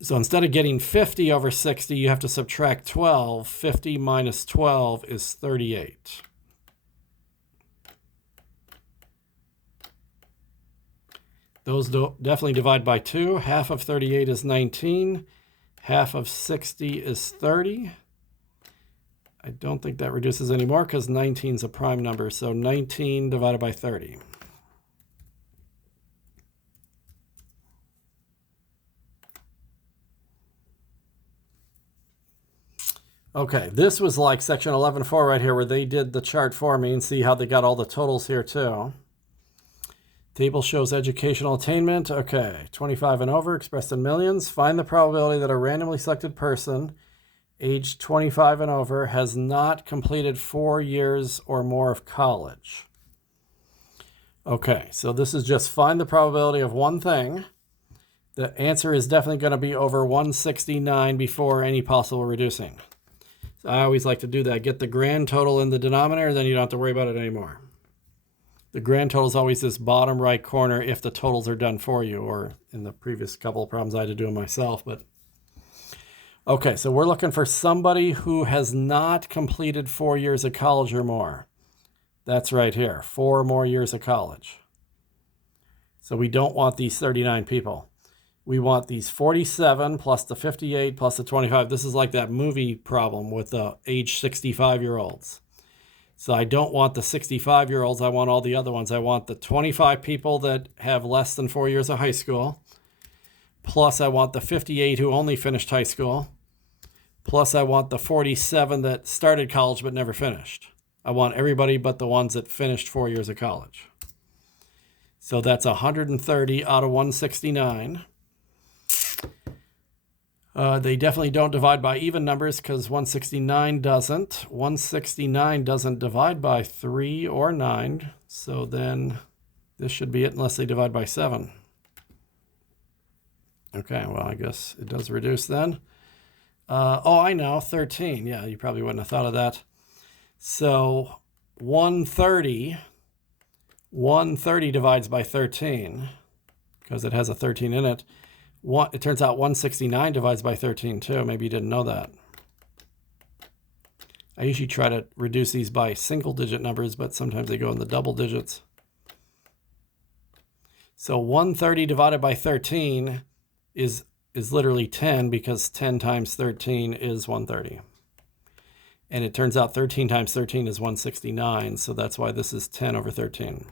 So instead of getting 50 over 60, you have to subtract 12. 50 minus 12 is 38. Those definitely divide by 2. Half of 38 is 19. Half of 60 is 30. I don't think that reduces anymore because 19 is a prime number. So 19 divided by 30. Okay, this was like section 11.4 right here where they did the chart for me and see how they got all the totals here too. Table shows educational attainment. Okay, 25 and over expressed in millions. Find the probability that a randomly selected person aged 25 and over has not completed 4 years or more of college. Okay, so this is just find the probability of one thing. The answer is definitely going to be over 169 before any possible reducing. So I always like to do that. Get the grand total in the denominator, then you don't have to worry about it anymore. The grand total is always this bottom right corner if the totals are done for you, or in the previous couple of problems I had to do them myself. But okay, so we're looking for somebody who has not completed 4 years of college or more. That's right here, 4 more years of college. So we don't want these 39 people. We want these 47 plus the 58 plus the 25. This is like that movie problem with the age 65-year-olds. So I don't want the 65-year-olds. I want all the other ones. I want the 25 people that have less than 4 years of high school. Plus I want the 58 who only finished high school. Plus I want the 47 that started college but never finished. I want everybody but the ones that finished 4 years of college. So that's 130 out of 169. They definitely don't divide by even numbers because 169 doesn't. 169 doesn't divide by 3 or 9. So then this should be it unless they divide by 7. Okay, well, I guess it does reduce then. Oh, I know, 13. Yeah, you probably wouldn't have thought of that. So 130 divides by 13 because it has a 13 in it. It turns out 169 divides by 13 too. Maybe you didn't know that. I usually try to reduce these by single digit numbers, but sometimes they go in the double digits. So 130 divided by 13 is literally 10, because 10 times 13 is 130. And it turns out 13 times 13 is 169, so that's why this is 10 over 13.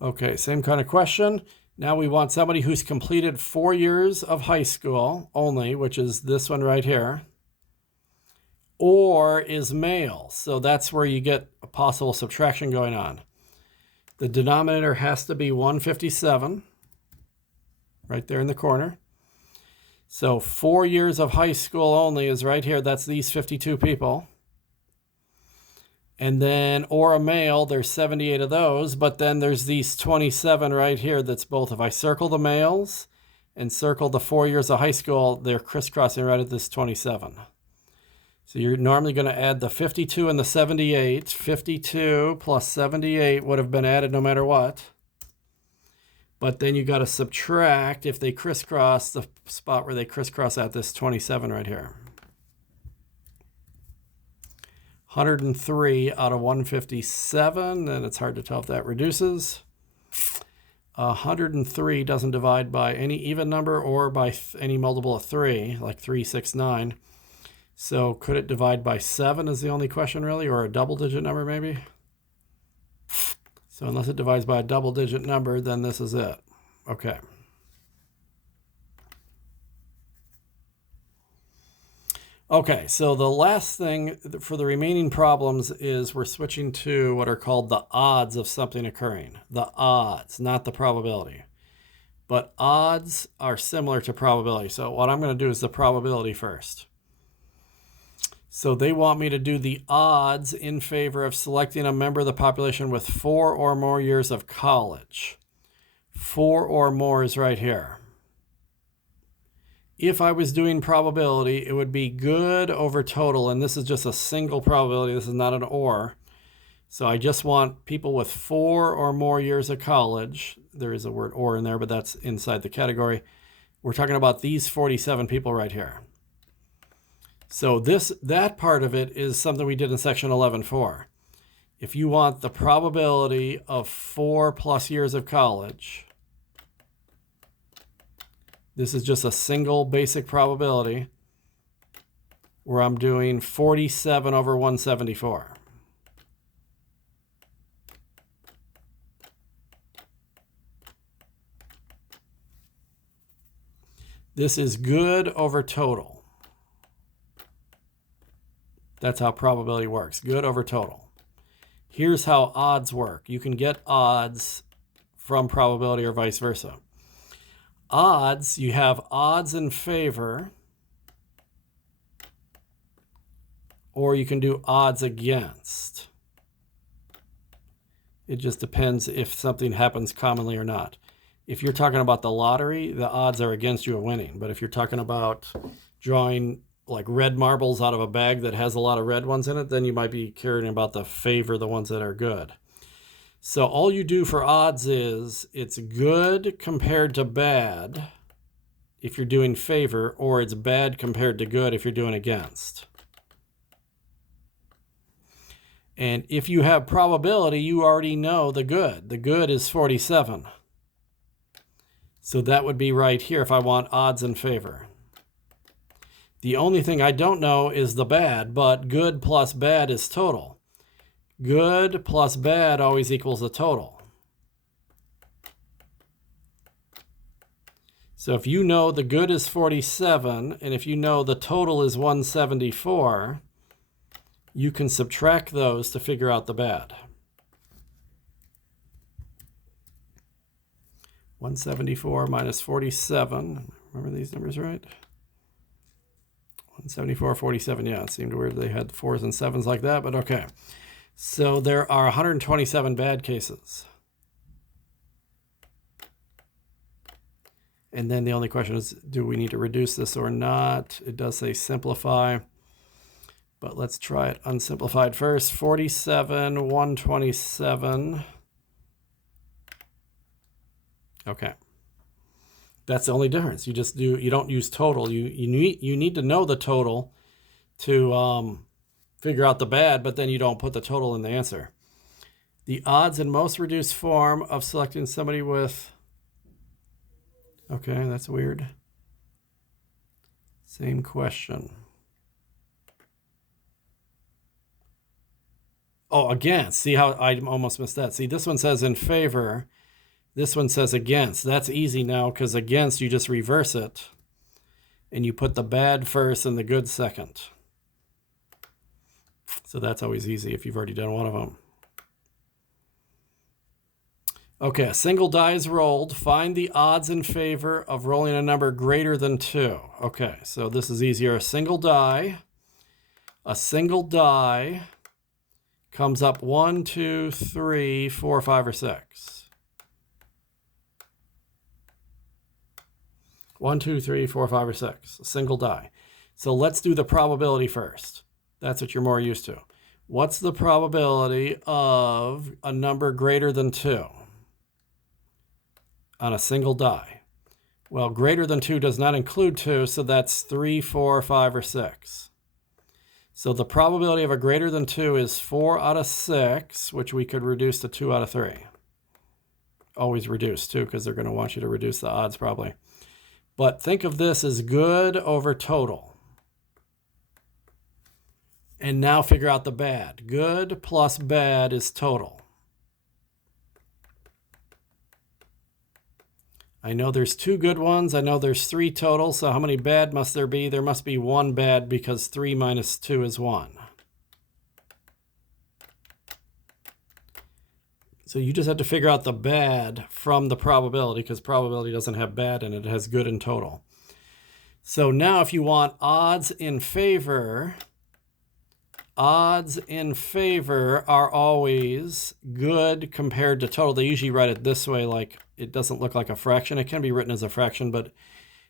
Okay, same kind of question. Now we want somebody who's completed 4 years of high school only, which is this one right here, or is male. So that's where you get a possible subtraction going on. The denominator has to be 157, right there in the corner. So 4 years of high school only is right here. That's these 52 people. And then, or a male, there's 78 of those, but then there's these 27 right here that's both. If I circle the males and circle the 4 years of high school, they're crisscrossing right at this 27. So you're normally going to add the 52 and the 78. 52 plus 78 would have been added no matter what. But then you got to subtract if they crisscross the spot where they crisscross at this 27 right here. 103 out of 157, and it's hard to tell if that reduces. 103 doesn't divide by any even number or by any multiple of 3, like 3, 6, 9. So could it divide by 7 is the only question really, or a double-digit number maybe? So unless it divides by a double-digit number, then this is it. Okay. Okay, so the last thing for the remaining problems is we're switching to what are called the odds of something occurring. The odds, not the probability. But odds are similar to probability. So what I'm going to do is the probability first. So they want me to do the odds in favor of selecting a member of the population with 4 or more years of college. 4 or more is right here. If I was doing probability, it would be good over total, and this is just a single probability. This is not an or. So I just want people with 4 or more years of college. There is a word or in there, but that's inside the category. We're talking about these 47 people right here. So that part of it is something we did in section 11.4. If you want the probability of 4+ years of college, this is just a single basic probability where I'm doing 47 over 174. This is good over total. That's how probability works, good over total. Here's how odds work. You can get odds from probability or vice versa. Odds, you have odds in favor, or you can do odds against. It just depends if something happens commonly or not. If you're talking about the lottery, the odds are against you of winning. But if you're talking about drawing like red marbles out of a bag that has a lot of red ones in it, then you might be caring about the favor, the ones that are good. So all you do for odds is it's good compared to bad if you're doing favor, or it's bad compared to good if you're doing against. And if you have probability, you already know the good. The good is 47. So that would be right here if I want odds in favor. The only thing I don't know is the bad, but good plus bad is total. Good plus bad always equals the total. So if you know the good is 47, and if you know the total is 174, you can subtract those to figure out the bad. 174 minus 47. Remember these numbers right? 174, 47. Yeah, it seemed weird they had 4s and 7s like that, but okay. So there are 127 bad cases. And then the only question is, do we need to reduce this or not? It does say simplify, but let's try it unsimplified first. 47, 127. Okay. That's the only difference. You don't use total. You need to know the total to figure out the bad, but then you don't put the total in the answer. The odds in most reduced form of selecting somebody with... Okay, that's weird. Same question. Oh, against. See how I almost missed that. See, this one says in favor. This one says against. That's easy now because against, you just reverse it. And you put the bad first and the good second. So that's always easy if you've already done one of them. Okay, a single die is rolled. Find the odds in favor of rolling a number greater than 2. Okay, so this is easier. A single die comes up 1, 2, 3, 4, 5, or 6. 1, 2, 3, 4, 5, or 6. A single die. So let's do the probability first. That's what you're more used to. What's the probability of a number greater than 2 on a single die? Well, greater than 2 does not include 2, so that's 3, 4, 5, or 6. So the probability of a greater than 2 is 4 out of 6, which we could reduce to 2 out of 3. Always reduce, too, because they're going to want you to reduce the odds probably. But think of this as good over total. And now figure out the bad. Good plus bad is total. I know there's 2 good ones. I know there's 3 total. So how many bad must there be? There must be 1 bad because 3 minus 2 is 1. So you just have to figure out the bad from the probability because probability doesn't have bad in it. It has good in total. So now if you want odds in favor are always good compared to total. They usually write it this way, like it doesn't look like a fraction. It can be written as a fraction, but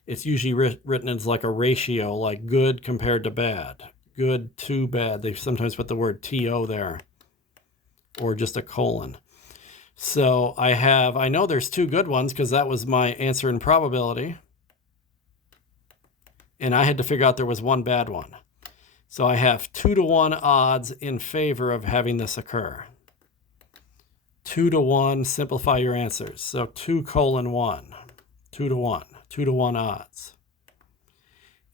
it's usually written as like a ratio, like good compared to bad. Good to bad. They sometimes put the word TO there or just a colon. So I know there's 2 good ones because that was my answer in probability. And I had to figure out there was 1 bad one. So I have 2 to 1 odds in favor of having this occur. 2 to 1, simplify your answers. So 2 colon 1, 2 to 1, 2 to 1 odds.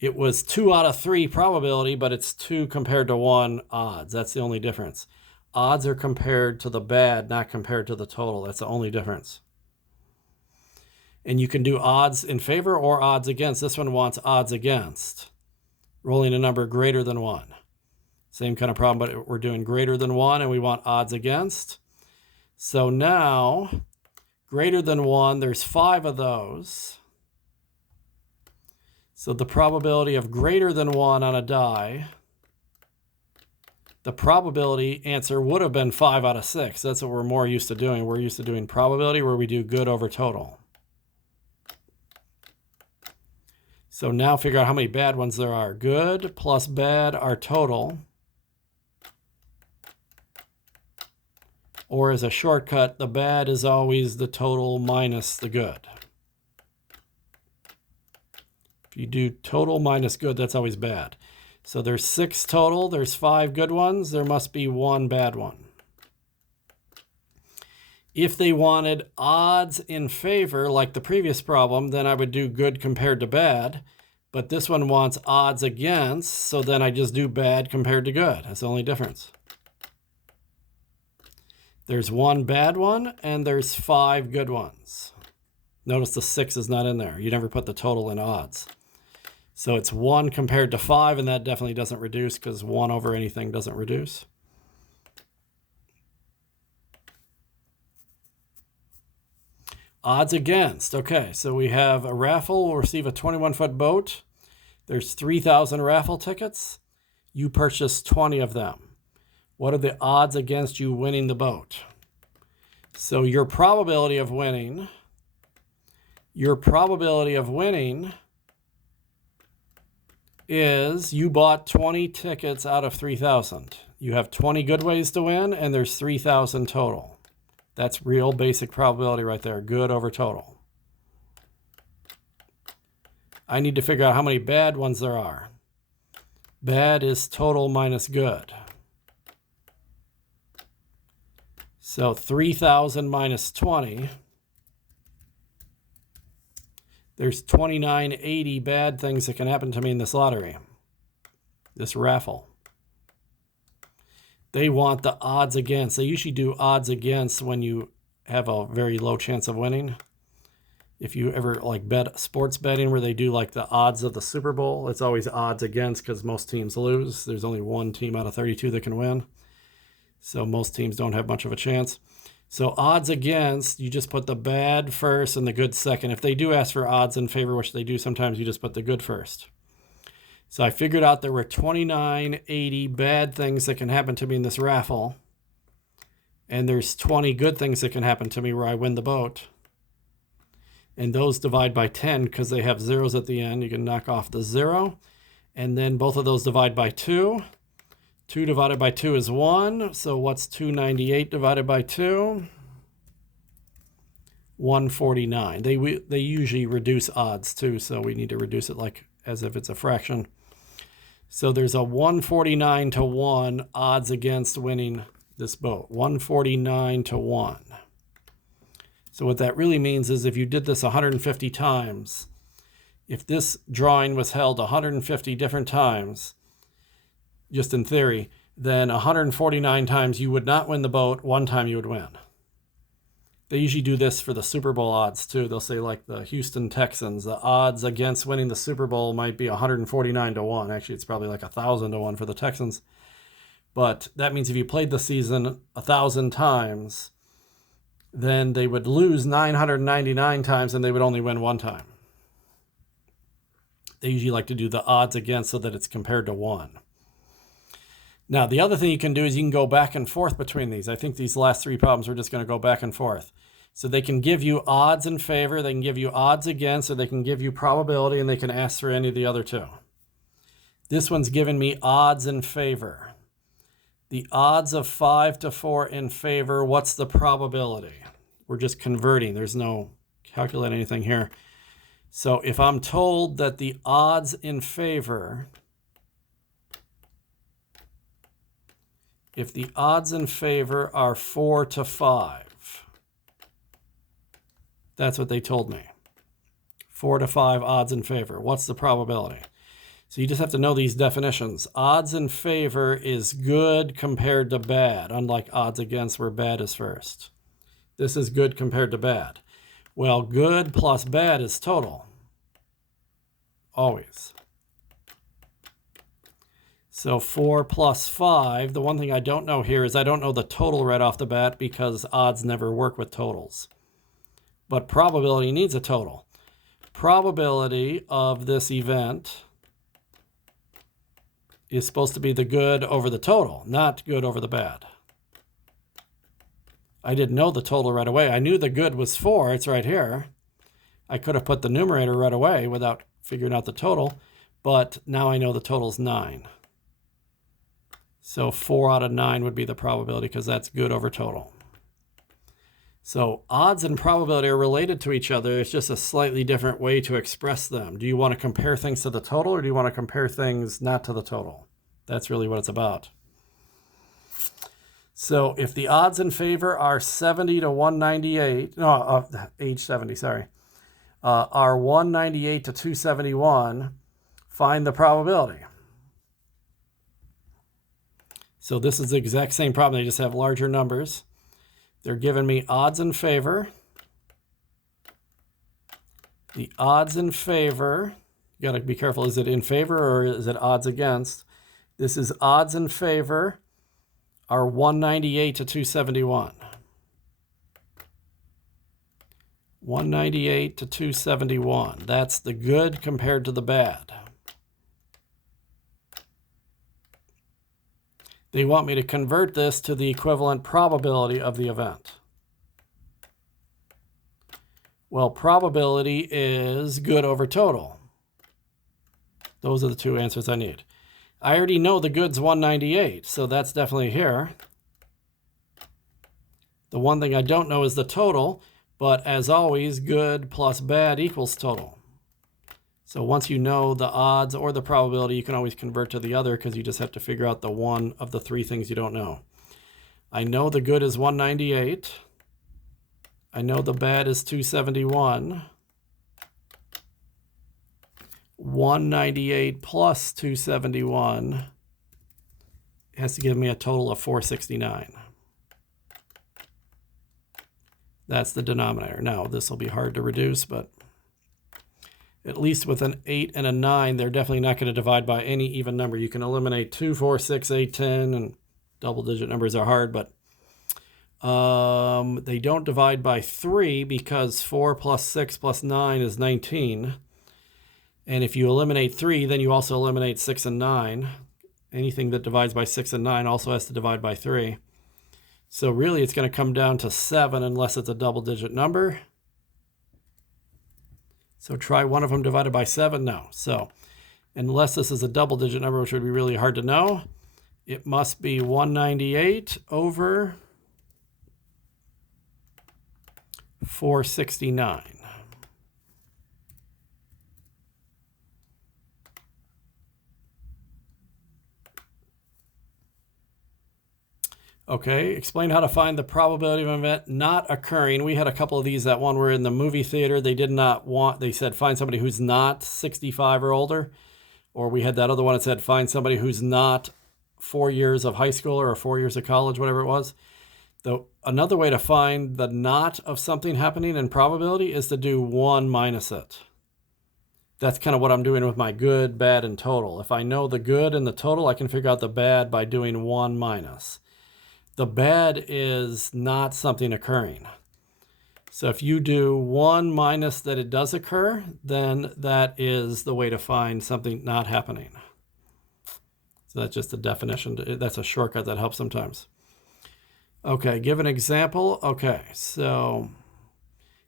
It was 2 out of 3 probability, but it's 2 compared to 1 odds. That's the only difference. Odds are compared to the bad, not compared to the total. That's the only difference. And you can do odds in favor or odds against. This one wants odds against. Rolling a number greater than 1. Same kind of problem, but we're doing greater than 1 and we want odds against. So now, greater than 1, there's 5 of those. So the probability of greater than 1 on a die, the probability answer would have been 5 out of 6. That's what we're more used to doing. We're used to doing probability where we do good over total. So now figure out how many bad ones there are. Good plus bad are total. Or as a shortcut, the bad is always the total minus the good. If you do total minus good, that's always bad. So there's 6 total, there's 5 good ones, there must be 1 bad one. If they wanted odds in favor, like the previous problem, then I would do good compared to bad. But this one wants odds against, so then I just do bad compared to good. That's the only difference. There's 1 bad one, and there's 5 good ones. Notice the 6 is not in there. You never put the total in odds. So it's 1 compared to 5, and that definitely doesn't reduce because 1 over anything doesn't reduce. Odds against. Okay, so we have a raffle. We'll receive a 21-foot boat. There's 3,000 raffle tickets. You purchased 20 of them. What are the odds against you winning the boat? So your probability of winning is you bought 20 tickets out of 3,000. You have 20 good ways to win, and there's 3,000 total. That's real basic probability right there, good over total. I need to figure out how many bad ones there are. Bad is total minus good. So 3,000 minus 20. There's 2980 bad things that can happen to me in this lottery, this raffle. They want the odds against. They usually do odds against when you have a very low chance of winning. If you ever like bet sports betting where they do like the odds of the Super Bowl, it's always odds against because most teams lose. There's only one team out of 32 that can win. So most teams don't have much of a chance. So odds against, you just put the bad first and the good second. If they do ask for odds in favor, which they do sometimes, you just put the good first. So I figured out there were 2980 bad things that can happen to me in this raffle. And there's 20 good things that can happen to me where I win the boat. And those divide by 10 because they have zeros at the end. You can knock off the 0. And then both of those divide by 2. 2 divided by 2 is 1. So what's 298 divided by 2? 149. They usually reduce odds too, so we need to reduce it like as if it's a fraction. So there's a 149 to 1 odds against winning this boat. 149 to 1. So what that really means is if you did this 150 times, if this drawing was held 150 different times, just in theory, then 149 times you would not win the boat, 1 time you would win. They usually do this for the Super Bowl odds too. They'll say like the Houston Texans, the odds against winning the Super Bowl might be 149 to 1. Actually, it's probably like 1,000 to 1 for the Texans. But that means if you played the season 1,000 times, then they would lose 999 times and they would only win 1 time. They usually like to do the odds against so that it's compared to 1. Now, the other thing you can do is you can go back and forth between these. I think these last 3 problems, we're just going to go back and forth. So they can give you odds in favor, they can give you odds against, or they can give you probability, and they can ask for any of the other 2. This one's giving me odds in favor. The odds of 5 to 4 in favor, what's the probability? We're just converting. There's no calculate anything here. So if I'm told that the odds in favor, if the odds in favor are 4 to 5, that's what they told me. 4 to 5 odds in favor. What's the probability? So you just have to know these definitions. Odds in favor is good compared to bad, unlike odds against where bad is first. This is good compared to bad. Well, good plus bad is total. Always. So 4 plus 5, the one thing I don't know here is I don't know the total right off the bat because odds never work with totals. But probability needs a total. Probability of this event is supposed to be the good over the total, not good over the bad. I didn't know the total right away. I knew the good was 4. It's right here. I could have put the numerator right away without figuring out the total, but now I know the total is 9. So 4 out of 9 would be the probability because that's good over total. So odds and probability are related to each other. It's just a slightly different way to express them. Do you want to compare things to the total or do you want to compare things not to the total? That's really what it's about. So if the odds in favor are 70 to 198, age 70, sorry, are 198 to 271, find the probability. So this is the exact same problem. They just have larger numbers. They're giving me odds in favor. The odds in favor, you got to be careful. Is it in favor or is it odds against? This is odds in favor are 198 to 271. 198 to 271. That's the good compared to the bad. They want me to convert this to the equivalent probability of the event. Well, probability is good over total. Those are the 2 answers I need. I already know the good's 198, so that's definitely here. The one thing I don't know is the total, but as always, good plus bad equals total. So once you know the odds or the probability, you can always convert to the other because you just have to figure out the one of the three things you don't know. I know the good is 198. I know the bad is 271. 198 plus 271 has to give me a total of 469. That's the denominator. Now, this will be hard to reduce, but at least with an 8 and a 9, they're definitely not going to divide by any even number. You can eliminate 2, 4, 6, 8, 10, and double-digit numbers are hard, but they don't divide by 3 because 4 plus 6 plus 9 is 19. And if you eliminate 3, then you also eliminate 6 and 9. Anything that divides by 6 and 9 also has to divide by 3. So really, it's going to come down to 7 unless it's a double-digit number. So try one of them divided by 7. No. So unless this is a double-digit number, which would be really hard to know, it must be 198 over 469. Okay, explain how to find the probability of an event not occurring. We had a couple of these. That one were in the movie theater. They did not want, they said find somebody who's not 65 or older. Or we had that other one that said find somebody who's not 4 years of high school or 4 years of college, whatever it was. Another way to find the not of something happening in probability is to do 1 minus it. That's kind of what I'm doing with my good, bad, and total. If I know the good and the total, I can figure out the bad by doing 1 minus. The bad is not something occurring. So if you do 1 minus that it does occur, then that is the way to find something not happening. So that's just a definition. That's a shortcut that helps sometimes. Okay, give an example. Okay, so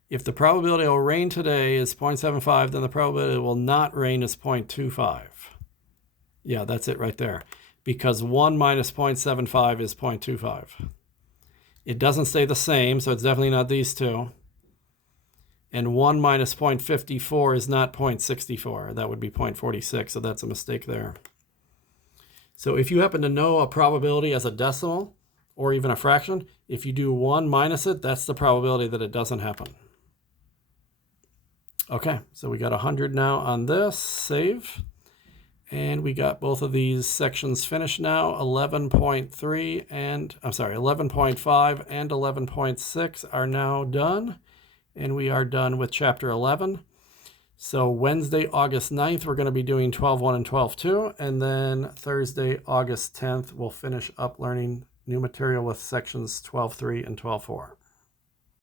if the probability it will rain today is 0.75, then the probability it will not rain is 0.25. Yeah, that's it right there. Because 1 minus 0.75 is 0.25. It doesn't stay the same, so it's definitely not these two. And 1 minus 0.54 is not 0.64. That would be 0.46, so that's a mistake there. So if you happen to know a probability as a decimal or even a fraction, if you do 1 minus it, that's the probability that it doesn't happen. Okay, so we got 100 now on this. Save. And we got both of these sections finished now. 11.3 and, 11.5 and 11.6 are now done. And we are done with chapter 11. So Wednesday, August 9th, we're going to be doing 12.1 and 12.2. And then Thursday, August 10th, we'll finish up learning new material with sections 12.3 and 12.4.